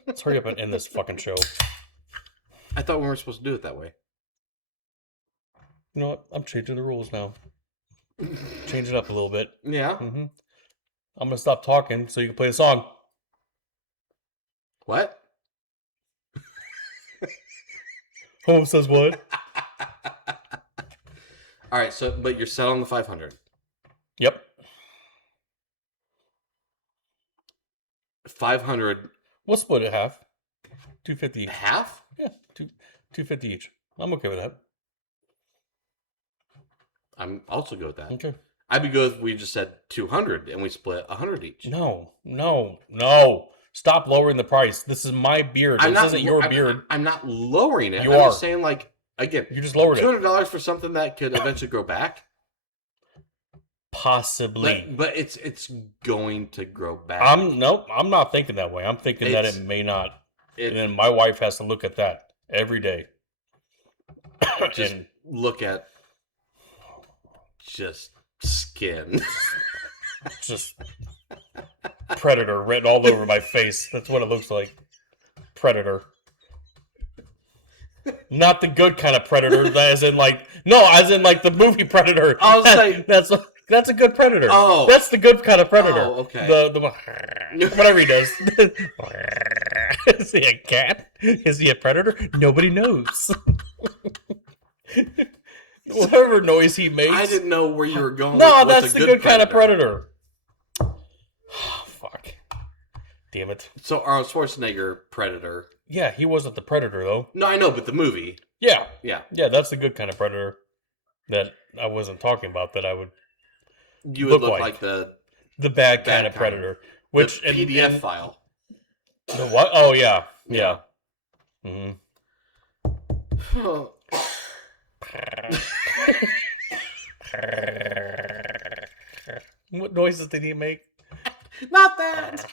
Let's hurry up and end this fucking show. I thought we weren't supposed to do it that way. You know what? I'm changing the rules now. Change it up a little bit. Yeah. I'm going to stop talking so you can play the song. What? Home says what? All right, so but you're set on the 500. Yep. 500 We'll split it half. 250 each. half? Yeah, 250 each. I'm okay with that. I'm also good with that. Okay. I'd be good if we just said 200 and we split 100 each. No. Stop lowering the price. This is my beard. This isn't your beard. I'm not lowering it. You I'm are. just saying, like, again, You just lowered it. $200 for something that could eventually grow back. Possibly. But it's going to grow back. I'm not thinking that way. I'm thinking that It's- it may not. It- And then my wife has to look at that every day. just And look at just skin. just Predator written all over my face. That's what it looks like. Predator. Not the good kind of Predator, as in like the movie Predator. I was like- that's a good Predator. Oh. That's the good kind of Predator. Oh, okay. The whatever he does. Is he a cat? Is he a predator? Nobody knows. Whatever noise he makes. I didn't know where you were going. No, with what's that's a the good kind of predator. Fuck. Damn it. So Arnold Schwarzenegger Predator. Yeah, he wasn't the predator though. No, I know, but the movie. Yeah. Yeah. Yeah, that's the good kind of predator that I wasn't talking about, that I would You would Look look like. like the bad kind Bad of kind. predator. Which the PDF file. the what? Oh yeah. Yeah. hmm What noises did he make? Not that.